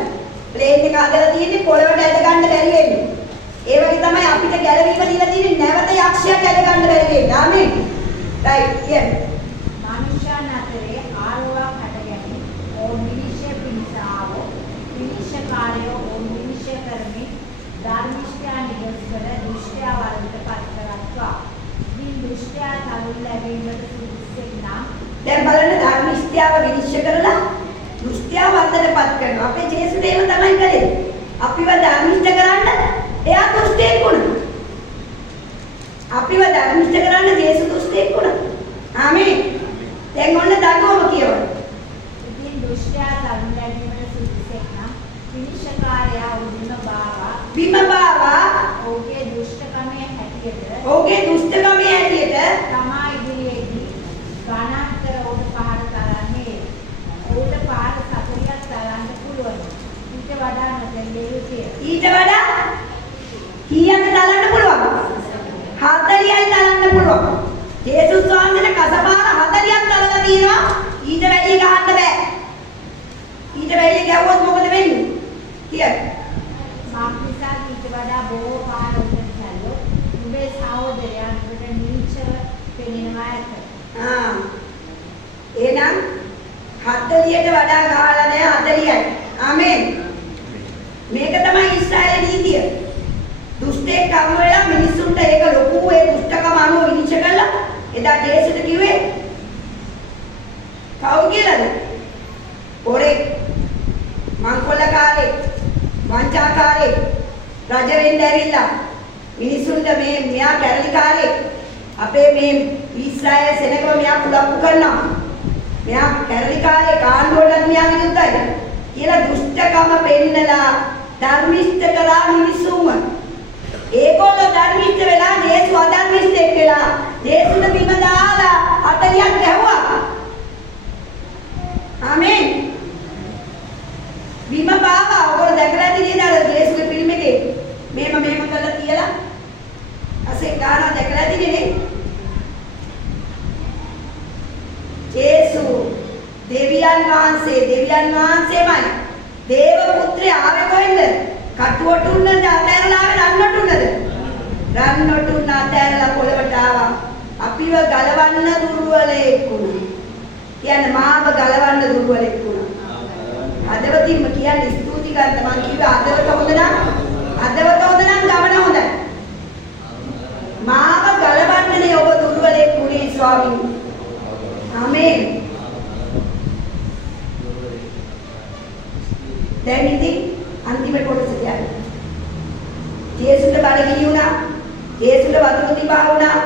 ප්ලේන් එක හදලා තියෙන්නේ පොළවට ඇද ගන්න බැරි වෙන්නේ. ඒ වගේ තමයි අපිට ගැලවීම දීලා තියෙන්නේ නැවත යක්ෂයා ඇද ගන්න බැරි වෙන්නේ. ආමේන්. රයිට්. කියන්නේ මනුෂ්‍යයන් අතරේ ආරෝහක් හටගැනී ඕන් විනිශ්චය පිණිස ආවෝ. විනිශ්චයකාරයෝ ඕන් විනිශ්චය කරමින් ධර්මිෂ්ඨයා නිගස් කර දුෂ්ටයා වරකට පත් කරත්වා. මේ දුෂ්ටයා තරුණ ලැබීමට සුදුසුසෙක් නම් දැන් බලන්න ධර්මිෂ්ඨයාව විනිශ්චය කරලා දුෂ්ටයා වර්ධනපත් කරනවා. අපේ ජේසුස් ඒව තමයි කළේ. අපිව ධර්මිෂ්ඨ කරන්න එයා දුෂ්ටයෙක් වුණා. අපිව ධර්මිෂ්ඨ කරන්න ජේසුස් දුෂ්ටයෙක් වුණා. ආමේන්. දැන් ඔන්න දඬුවම කියවන. ඉතින් දුෂ්ටයා තරුණ ලැබීමට සුදුසෙක් නම් විනිශ්චයකාරයා බිම බාවා ඔහුගේ දුෂ්ටකමේ හැටියට තමා ඉදිරියේදී ගානාන්තර උඩ පහර තරන්නේ. උඩ පහර 40ක් තරන්න පුළුවන්. ඊට වඩා නොදැන්නේ යුතුය. ඊට වඩා කීයක්ද තරන්න පුළුවන්? 40යි තරන්න පුළුවන්. ජේසුස් වහන්සේට කසපාර 40ක් තරලා තියෙනවා. ඊට වැඩි ගහන්න බෑ. ඊට වැඩි ගැව්වොත් මොකද වෙන්නේ? කියන්න. මාක්නිසා ඊට වඩා බොහෝ පහර උඩට ගියොත් උඹේ සහෝදරයා උඹට නීචව පෙනෙනවා ඇත. එහෙනම් 40ට වඩා ගහලා නැහැ 40යි. ආමේන්. මේක තමයි ඊශ්‍රායල නීතිය. දුෂ්ටයෙක් කම වෙලා මිනිස්සුන්ට ඒක ලොකු ඒ දුෂ්ටකම අනුව විනිශ්චය කළා. එදා ජේසුස් කිව්වේ කවුද කියලාද? පොරේ මංකොල්ලකාරේ වංචාකාරේ රජ වෙන්න ඇවිල්ලා මිනිසුන්ට මෙයා කැරලිකාරේ අපේ මේ ඊශ්‍රායල් සෙනගව මෙයා කුලප්පු කරනවා. මෙයා කැරලිකාරේ කාණ්ඩුවට මෙයා විරුද්ධයි කියලා දුෂ්ටකම පෙන්නලා ධර්මිෂ්ඨ කරා මිනිසුම. ඒගොල්ලෝ ධර්මිෂ්ඨ වෙලා ජේසු අධර්මිෂ්ඨෙක් වෙලා ජේසුට බිම දාලා 40ක් ගැහුවා. ආමෙන්. බිම බාවා ඔයගොල්ලෝ දැකලා තියෙනවද ජේසුගේ ෆිල්ම් එකේ? මේම කරලා තියලා අසේ ගාන දැකලා තියෙන්නේ. ජේසු දෙවියන් වහන්සේමයි. දේව පුත්‍රය ආවේ කොහෙන්ද? කටුවටුන්නද අතෑරලා ආවේ රන්නටුන්නද? රන්නටුන්න අතෑරලා පොළවට ආවා. අපිව ගලවන්න දුර්වලයෙක් වුණා. කියන්නේ මාව ගලවන්න දුර්වලයෙක් වුණා. අදවතින්ම කියන්නේ ස්තුති ගන්න මං කිව්වා අදවත හොඳ නම් ගමන හොඳයි. මාව ගලවන්නනේ ඔබ දුර්වලයෙක් වුණේ ස්වාමීනි. ආමේන්. දැන් ඉතින් අන්තිම කොටස කියන්නේ. ජේසුට බඩගිනි වුණා. ජේසුට වතුර තිබා වුණා.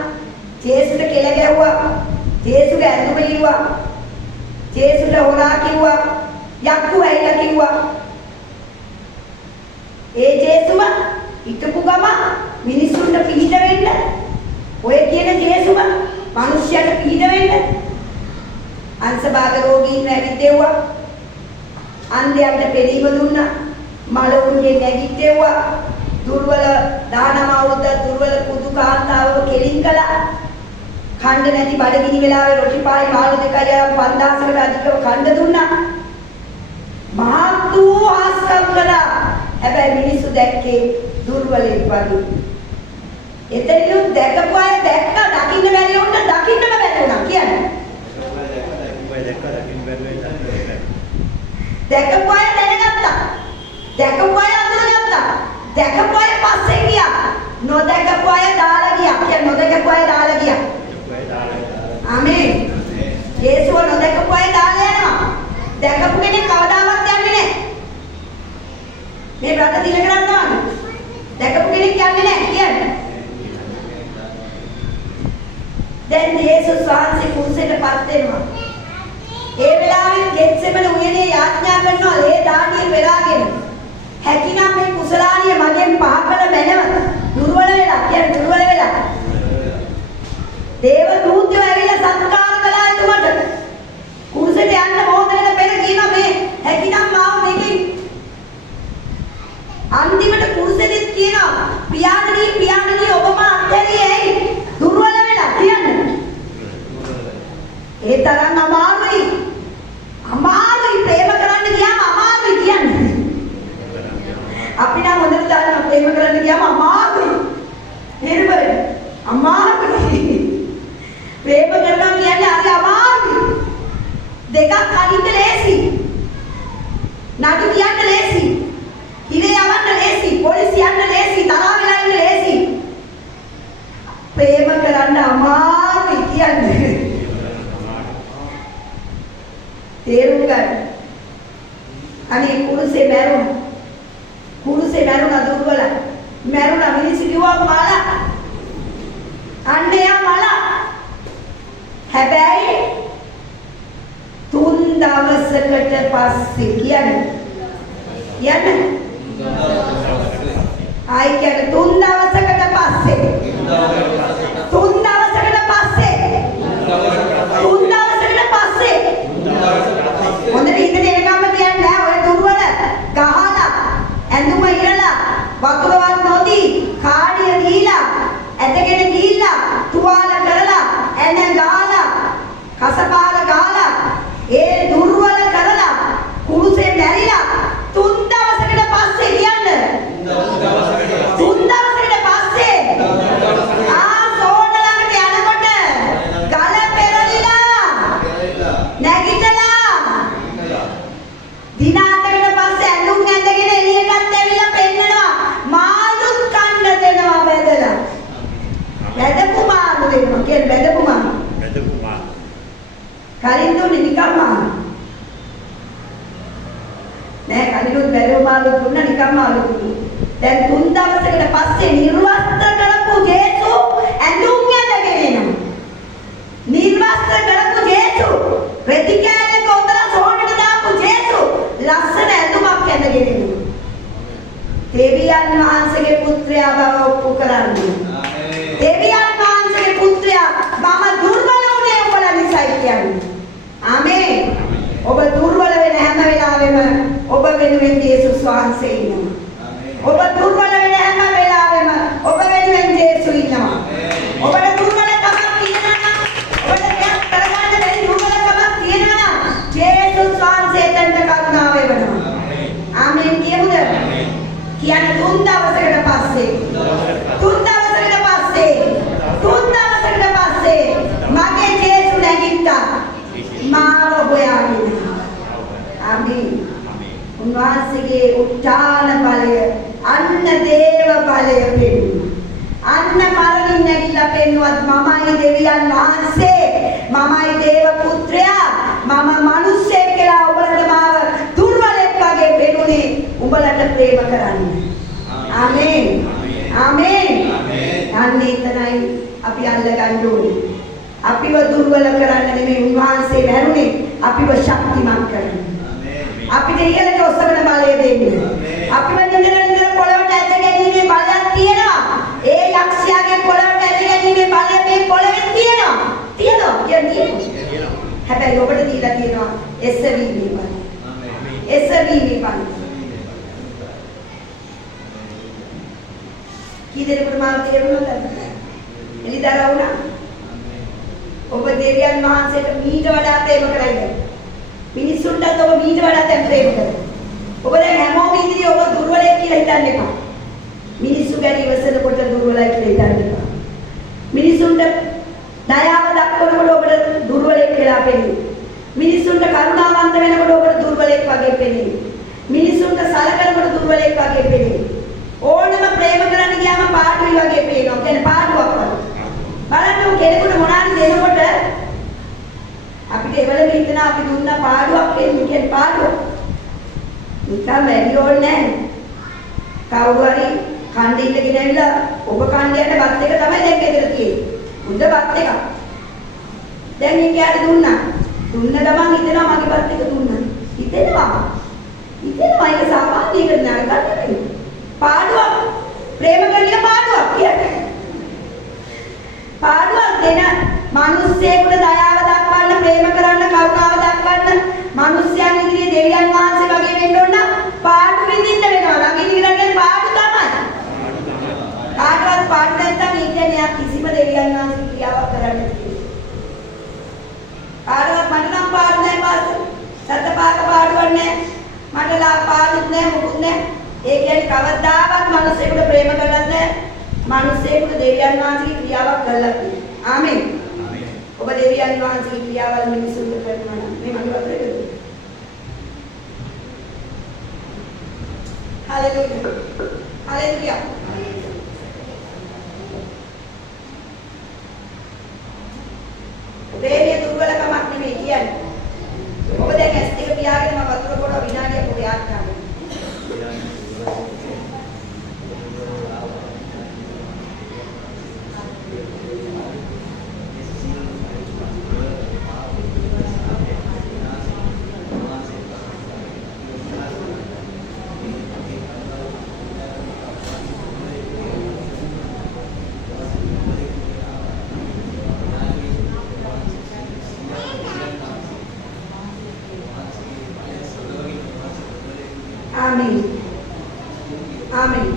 ජේසුට කෙල ගැහුවා. ජේසුගේ ඇඳුම ඉරුවා. ජේසුට හොරා කිව්වා. යක්කු ඇයිලා කිව්වා. ඒ ජේසුම හිටපු ගම මිනිසුන්ට පිහිට වෙන්න. ඔය කියන ජේසුම මිනිස්යාට පිහිට වෙන්න. අංශභාග රෝගීන් ඇවිදෙව්වා. අන්ධයන්ට පෙනීම දුන්නා. මලවුන්ගේ නැගිටෙව්වා. දුර්වල දානමවුරුද්ද දුර්වල කුදු කාන්තාවව කෙලින් කළා. ඛණ්ඩ නැති බඩගිනි වෙලාවේ රොටි පායි මාළු දෙකයි අරන් 5000කට අධිකව ඛණ්ඩ දුන්නා. මහත් වූ ආස්කම් කළා. හැබැයි මිනිස්සු දැක්කේ දුර්වලෙක් වගේ. එතනිනුත් දැකපු අය දැක්කා දකින්න බැරි වුණා දකින්නම බැරි වුණා කියන්නේ. දැකපු අය දැනගත්තා. දැකපු අය අඳුරගත්තා. දැකපු අය පස්සෙන් ගියා. නොදැකපු අය දාලා ගියා. කියන්නේ නොදැකපු අය දාලා ගියා. ආමේන්. යේසුව නොදැකපු අය දාලා යනවා. දැකපු කෙනෙක් කවදාවත් යන්නේ නැහැ. මේ බ්‍රත දිල කරනවා. දැකපු කෙනෙක් යන්නේ නැහැ කියන්නේ. දැන් යේසුස් වහන්සේ කුරුසෙටපත් වෙනවා. ඒ වෙලාවේ ගෙත්සෙමන උයනේ යාඥා කරනවා ලේ දාඩිය පෙරාගෙන. හැකිනම් මේ කුසලානිය මගෙන් පහකල මැනව. දුර්වල වෙලා කියන්නේ දුර්වල වෙලා. දේව දූතයෝ ඇවිල්ලා සත්කාර කළා එතුමට. කුරුසෙට යන්න මොහොතකට පෙර කියනවා මේ හැකිනම් මාව මේකෙන් අන්තිමට කුරුසෙදිත් කියනවා පියාණනි ඔබ මා අත්හැරියේ ඇයි? දුර්වල වෙලා කියන්නේ. ඒ තරම් අමාරුයි ප්‍රේම කරන්න ගියාම අමාරුයි කියන්නේ. අපි නම් හොඳට දන්නවා ප්‍රේම කරන්න ගියාම අමාරුයි. නේද? අමාරුයි. ප්‍රේම කරනවා කියන්නේ හරි අමාරුයි. දෙකක් අරින්න ලේසි. නඩු කියන්න ලේසි. හිරේ යවන්න ලේසි. පොලිසිය යන්න ලේසි. තරහ වෙලා ඉන්න ලේසි. ප්‍රේම කරන්න අමාරුයි කියන්නේ. තේරුම් ගන්න. අනේ කුරුසේ මැරුණා දුර්වල. මැරුණා මිනිස්සු කිව්වා මල. අන්නේ මල. හැබැයි 3 දවසකට පස්සේ කියන්නේ. ආයි කියන්නේ 3 දවසකට පස්සේ. 3 දවසකට පස්සේ. 3 දවසකට පස්සේ. හොඳට ඉඳගෙන එනකම්ම කියන්නේ නෑ ඔය දුර්වල ගහලා ඇඳුම ඉරලා වතුරවත් නොදී කාඩිය දීලා ඇදගෙන ගිහිල්ලා තුවාල කරලා ඇන ගාලා කසපාර ගාලා ඒ දුර්වල කරලා කුරුසේ මැරිලා 3 දවසකට පස්සේ කියන්නේ 3 දවසකට පස්සේ සෝන ළඟට යනකොට ගල පෙරලිලා නැගිටලා දින 4කට පස්සේ ඇඳුම් ඇඳගෙන එළියටත් ඇවිල්ලා පෙන්නනවා මාළුත් කන්න දෙනවා බෙදලා. වැදපු නිකම්ම අලුතුයි. දැන් 3 දවසකට පස්සේ නිර්වස්ත්‍ර කරපු ජේසු ඇඳුම් ඇඳගෙන එනවා. නිර්වස්ත්‍ර කරපු ජේසු ප්‍රතිකාරක උතර සෝනට දාපු ජේසු ලස්සන ඇඳුමක් ඇඳගෙන එනවා. දෙවියන් වහන්සේගේ පුත්‍රයා බව ඔප්පු කරන්නේ. දෙවියන් වහන්සේගේ පුත්‍රයා මම දුර්වල වුණේ ඔබලා නිසායි කියන්නේ. ආමේන්. ඔබ දුර්වල වෙන හැම වෙලාවෙම ඔබ වෙනුවෙන් යේසුස් වහන්සේ ඉන්නවා. ඔබ දුර්වල වෙන හැම වෙලාවෙම ඔබ වෙනුවෙන් යේසු ඉන්නවා. ඔබට දුර්වලකමක් තියෙනවා නම් ඔබට දෙයක් කරගන්න බැරි දුර්වලකමක් තියෙනවා නම් යේසුස් වහන්සේ දෙන්න කරුණාව වෙනවා. ආමේන් කියමුද? කියන 3 දවසකට පස්සේ මගේ ජේසු නැගිට්ටා මාව හොයාගෙන. ආමේන්. උන්වහන්සේගේ උත්ථාන බලය අන්න දේව බලය පෙන්වනවා. අන්න මරණින් නැගිලා පෙන්වුවත් මමයි දෙවියන් වහන්සේ, මමයි දේව පුත්‍රයා, මම මිනිස්සෙක් කියලා ඔබලට මාව දුර්වලෙක් වගේ පෙන්වුනේ උඹලට ප්‍රේම කරන්නේ. ආමේන්. ආමේන්. අන්න එතනයි අපි අල්ලගන්න ඕනේ. අපිව දුර්වල කරන්න නෙමෙයි උන්වහන්සේ වැරුනේ අපිව ශක්තිමත් කරන්න. අපිට ඉහළට ඔසවන බලය දෙන්නේ. අපිව නිතර පොළවට ඇද ගැනීමේ බලයක් තියෙනවා. ඒ යක්ෂයාගේ පොළවට ඇද ගැනීමේ බලය මේ පොළවේ තියෙනවා. කියන්නේ. හැබැයි ඔබට දීලා තියෙනවා එසවීමේ බලය. එසවීමේ බලය. කී දෙනෙකුට මාව තේරුණාද? එලිදරා වුණා. ඔබ දෙවියන් වහන්සේට මීට වඩා ප්‍රේම කරයිද? මිනිසුන්ටත් ඔබ මීට වඩා ප්‍රේම කරනවා. ඔබ දැන් හැමෝම ඉදිරියේ ඔබ දුර්වලයි කියලා හිතන්න එපා. මිනිස්සු ගැන ඉවසනකොට දුර්වලයි කියලා හිතන්න එපා. මිනිසුන්ට දයාව දක්වනකොට ඔබට දුර්වලෙක් කියලා පෙනෙයි. මිනිසුන්ට කරුණාවන්ත වෙනකොට ඔබට දුර්වලෙක් වගේ පෙනෙයි. මිනිසුන්ට සලකනකොට දුර්වලෙක් වගේ පෙනෙයි. ඕනම ප්‍රේම කරන්න ගියාම පාඩුයි වගේ පේනවා. කියන්නේ පාඩුවක් වගේ. බලන්න කෙනෙකුට මොනවාරි දෙනකොට අපිට එවලම හිතන අපි දුන්න පාඩුවක් කියන්නේ පාඩුවක්. නිකන් වැඩි ඕනේ නැහැ. කවුරු හරි කණ්ඩ ඉඳගෙන ඇවිල්ලා ඔබ කණ්ඩයට බත් එක තමයි දැන් ගෙදර තියෙන්නේ. උන්ද බත් එක. දැන් ඊට දුන්නා. දුන්න ගමන් හිතනවා මගේ බත් එක දුන්නා. හිතෙනවා. ඒක සාමාන්‍යයකට නරකක් නෙමෙයි. පාඩුවක්. ප්‍රේම කරන එක පාඩුවක් කියන්නේ. පාඩුවක් දෙන මිනිස්සෙකුට දයාව දක්වන්න, ප්‍රේම කරන්න, කරුණාව දක්වන්න, මිනිස්යන් ඉදිරියේ දෙවියන් වහන්සේ වගේ වෙන්න ඕන නම් පාඩු විඳින්න වෙනවා. ළඟින් ඉඳගෙන පාඩු තමයි. කාටවත් පාඩු නැත්තම් ඉන්නේ කිසිම දෙවියන් වහන්සේ ක්‍රියාවක් කරන්න දෙන්නේ. කාටවත් මට නම් පාඩු නැහැ පාස්. සතපාක පාඩුවක් නැහැ. මට ලා පාඩුත් නැහැ මොකුත් නැහැ. ඒ කියන්නේ කවදාවත් මිනිස්සෙකුට ප්‍රේම කරලත් නැහැ. මිනිස්සෙකුට දෙවියන් වහන්සේගේ ක්‍රියාවක් කළා කියලා. ආමේන්. ඔබ දෙවියන් වහන්සේගේ ක්‍රියාවල් මිනිසුන්ට කරනවා නම් මේ මගේ වතුරේද? හalleluya. හalleluya. ප්‍රේමයේ දුර්වලකමක් නෙමෙයි කියන්නේ. ඔබ දැන් ඇස් දෙක පියාගෙන මම වතුර පොඩ විනාඩියක් ඔබ යාත් කරන්න. Amin. Amin.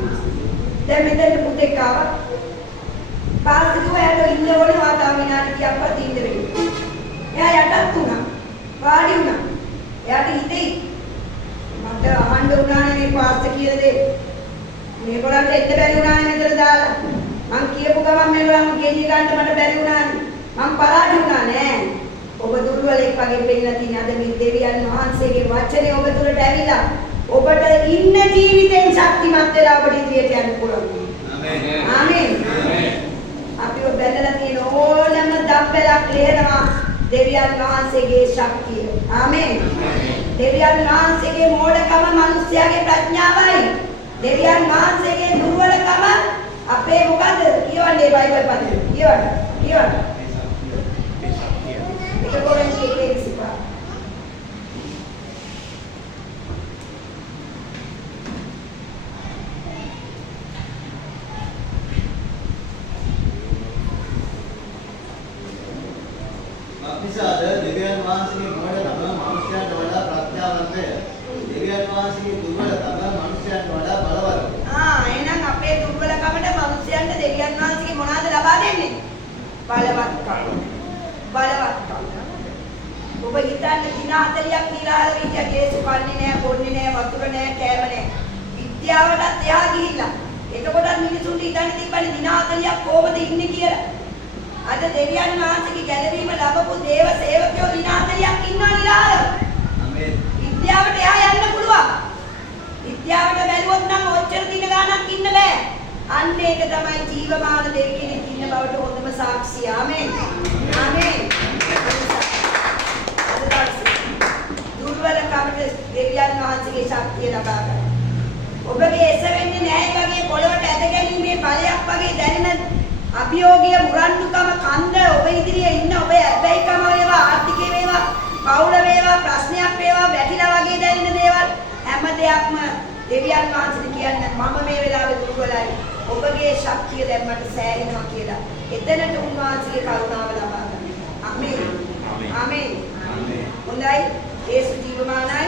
දැන් මෙතන පුතෙක් ආවා. පාස්ටර් කිව්වා ඉන්න ඕනේ වාතාව විනාඩියක් වත් ඉන්න වෙන්නේ. එයා යටත් වුණා. වාඩි වුණා. එයාට හිතෙයි මට අහන්න උනානේ මේ පාස්ටර් කියන දේ. මේගොල්ලන්ට එන්න බැරි වුණානේ මෙතන දාලා. මං කියපු ගමන් මේගොල්ලන් ගෙඩිය ගන්න මට බැරි වුණානේ. මං පරාජය වුණා නෑ. ඔබ දුර්වලෙක් වගේ පෙන්නලා තියෙන අද මේ දෙවියන් වහන්සේගේ වචනේ ඔබ තුළට ඇවිලා ඔබට ඉන්න ජීවිතෙන් ශක්තිමත් වෙලා ඔබට ඉදිරියට යන්න පුළුවන්. ආමේන්. ආමේන්. අපිව බැලලා තියෙන ඕනම දබ්බලක් ලේනවා දෙවියන් වහන්සේගේ ශක්තිය. ආමේන්. දෙවියන් වහන්සේගේ මෝඩකම මිනිස්යාගේ ප්‍රඥාවයි. දෙවියන් වහන්සේගේ දුර්වලකම අපේ මොකද? කියවන්නේ බයිබල් පදේ. කියවන්න. ඒක කොරන්ති 1:25. අක්නිසාද දෙවියන් වහන්සේගේ මෝඩකම මනුෂ්‍යයන්ට වඩා ප්‍රඥාවන්තය. දෙවියන් වහන්සේගේ දුර්වලකම මනුෂ්‍යයන්ට වඩා බලවත්ය. එහෙනම් අපේ දුර්වලකමට මිනිස්යන්ට දෙවියන් වහන්සේගේ මොනවාද ලබා දෙන්නේ? බලවත්කම. ඔබ හිතන්නේ දින 40ක් කියලා හිටියා කේසු කන්නේ නැහැ, බොන්නේ නැහැ, වතුර නැහැ, කෑම නැහැ. විද්‍යාවටත් එහා ගිහිල්ලා. එතකොට මිනිසුන්ට හිතන්න තිබ්බනේ දින 40ක් කොහොමද ඉන්නේ කියලා. අද දෙවියන් වහන්සේගේ ගැලවීම ලැබපු දේව සේවකයෝ දින 40ක් ඉන්නවා නිරාල. ආමේන්. විද්‍යාවට එහා යන්න පුළුවන්. විද්‍යාවට බැලුවොත් නම් ඔච්චර දින ගාණක් ඉන්න බෑ. අන්න ඒක තමයි ජීවමාන දෙවි කෙනෙක් ඉන්න බවට හොඳම සාක්ෂිය. ආමේන්. දුර්වලකමට දෙවියන් වහන්සේගේ ශක්තිය ලබා ගන්න. ඔබගේ එසවෙන්නේ නැහැ වගේ පොළවට ඇද ගැනීමේ ඵලයක් වගේ දැනෙන අභියෝගය මුරණ්ඩුකම කන්ද ඔබ ඉදිරියේ ඉන්න ඔබ ඇබ්බැහිකම වේවා ආර්ථිකේ වේවා පෞල වේවා ප්‍රශ්නයක් වේවා වැටිලා වගේ දැනෙන දේවල් හැම දෙයක්ම දෙවියන් වහන්සේට කියන්න මම මේ වෙලාවේ දුර්වලයි ඔබගේ ශක්තිය දැන් මට සෑහෙනවා කියලා එතනට උන්වහන්සේගේ කරුණාව ලබා ගන්න. ආමේන්. හොඳයි. යේසු ජීවමානයි.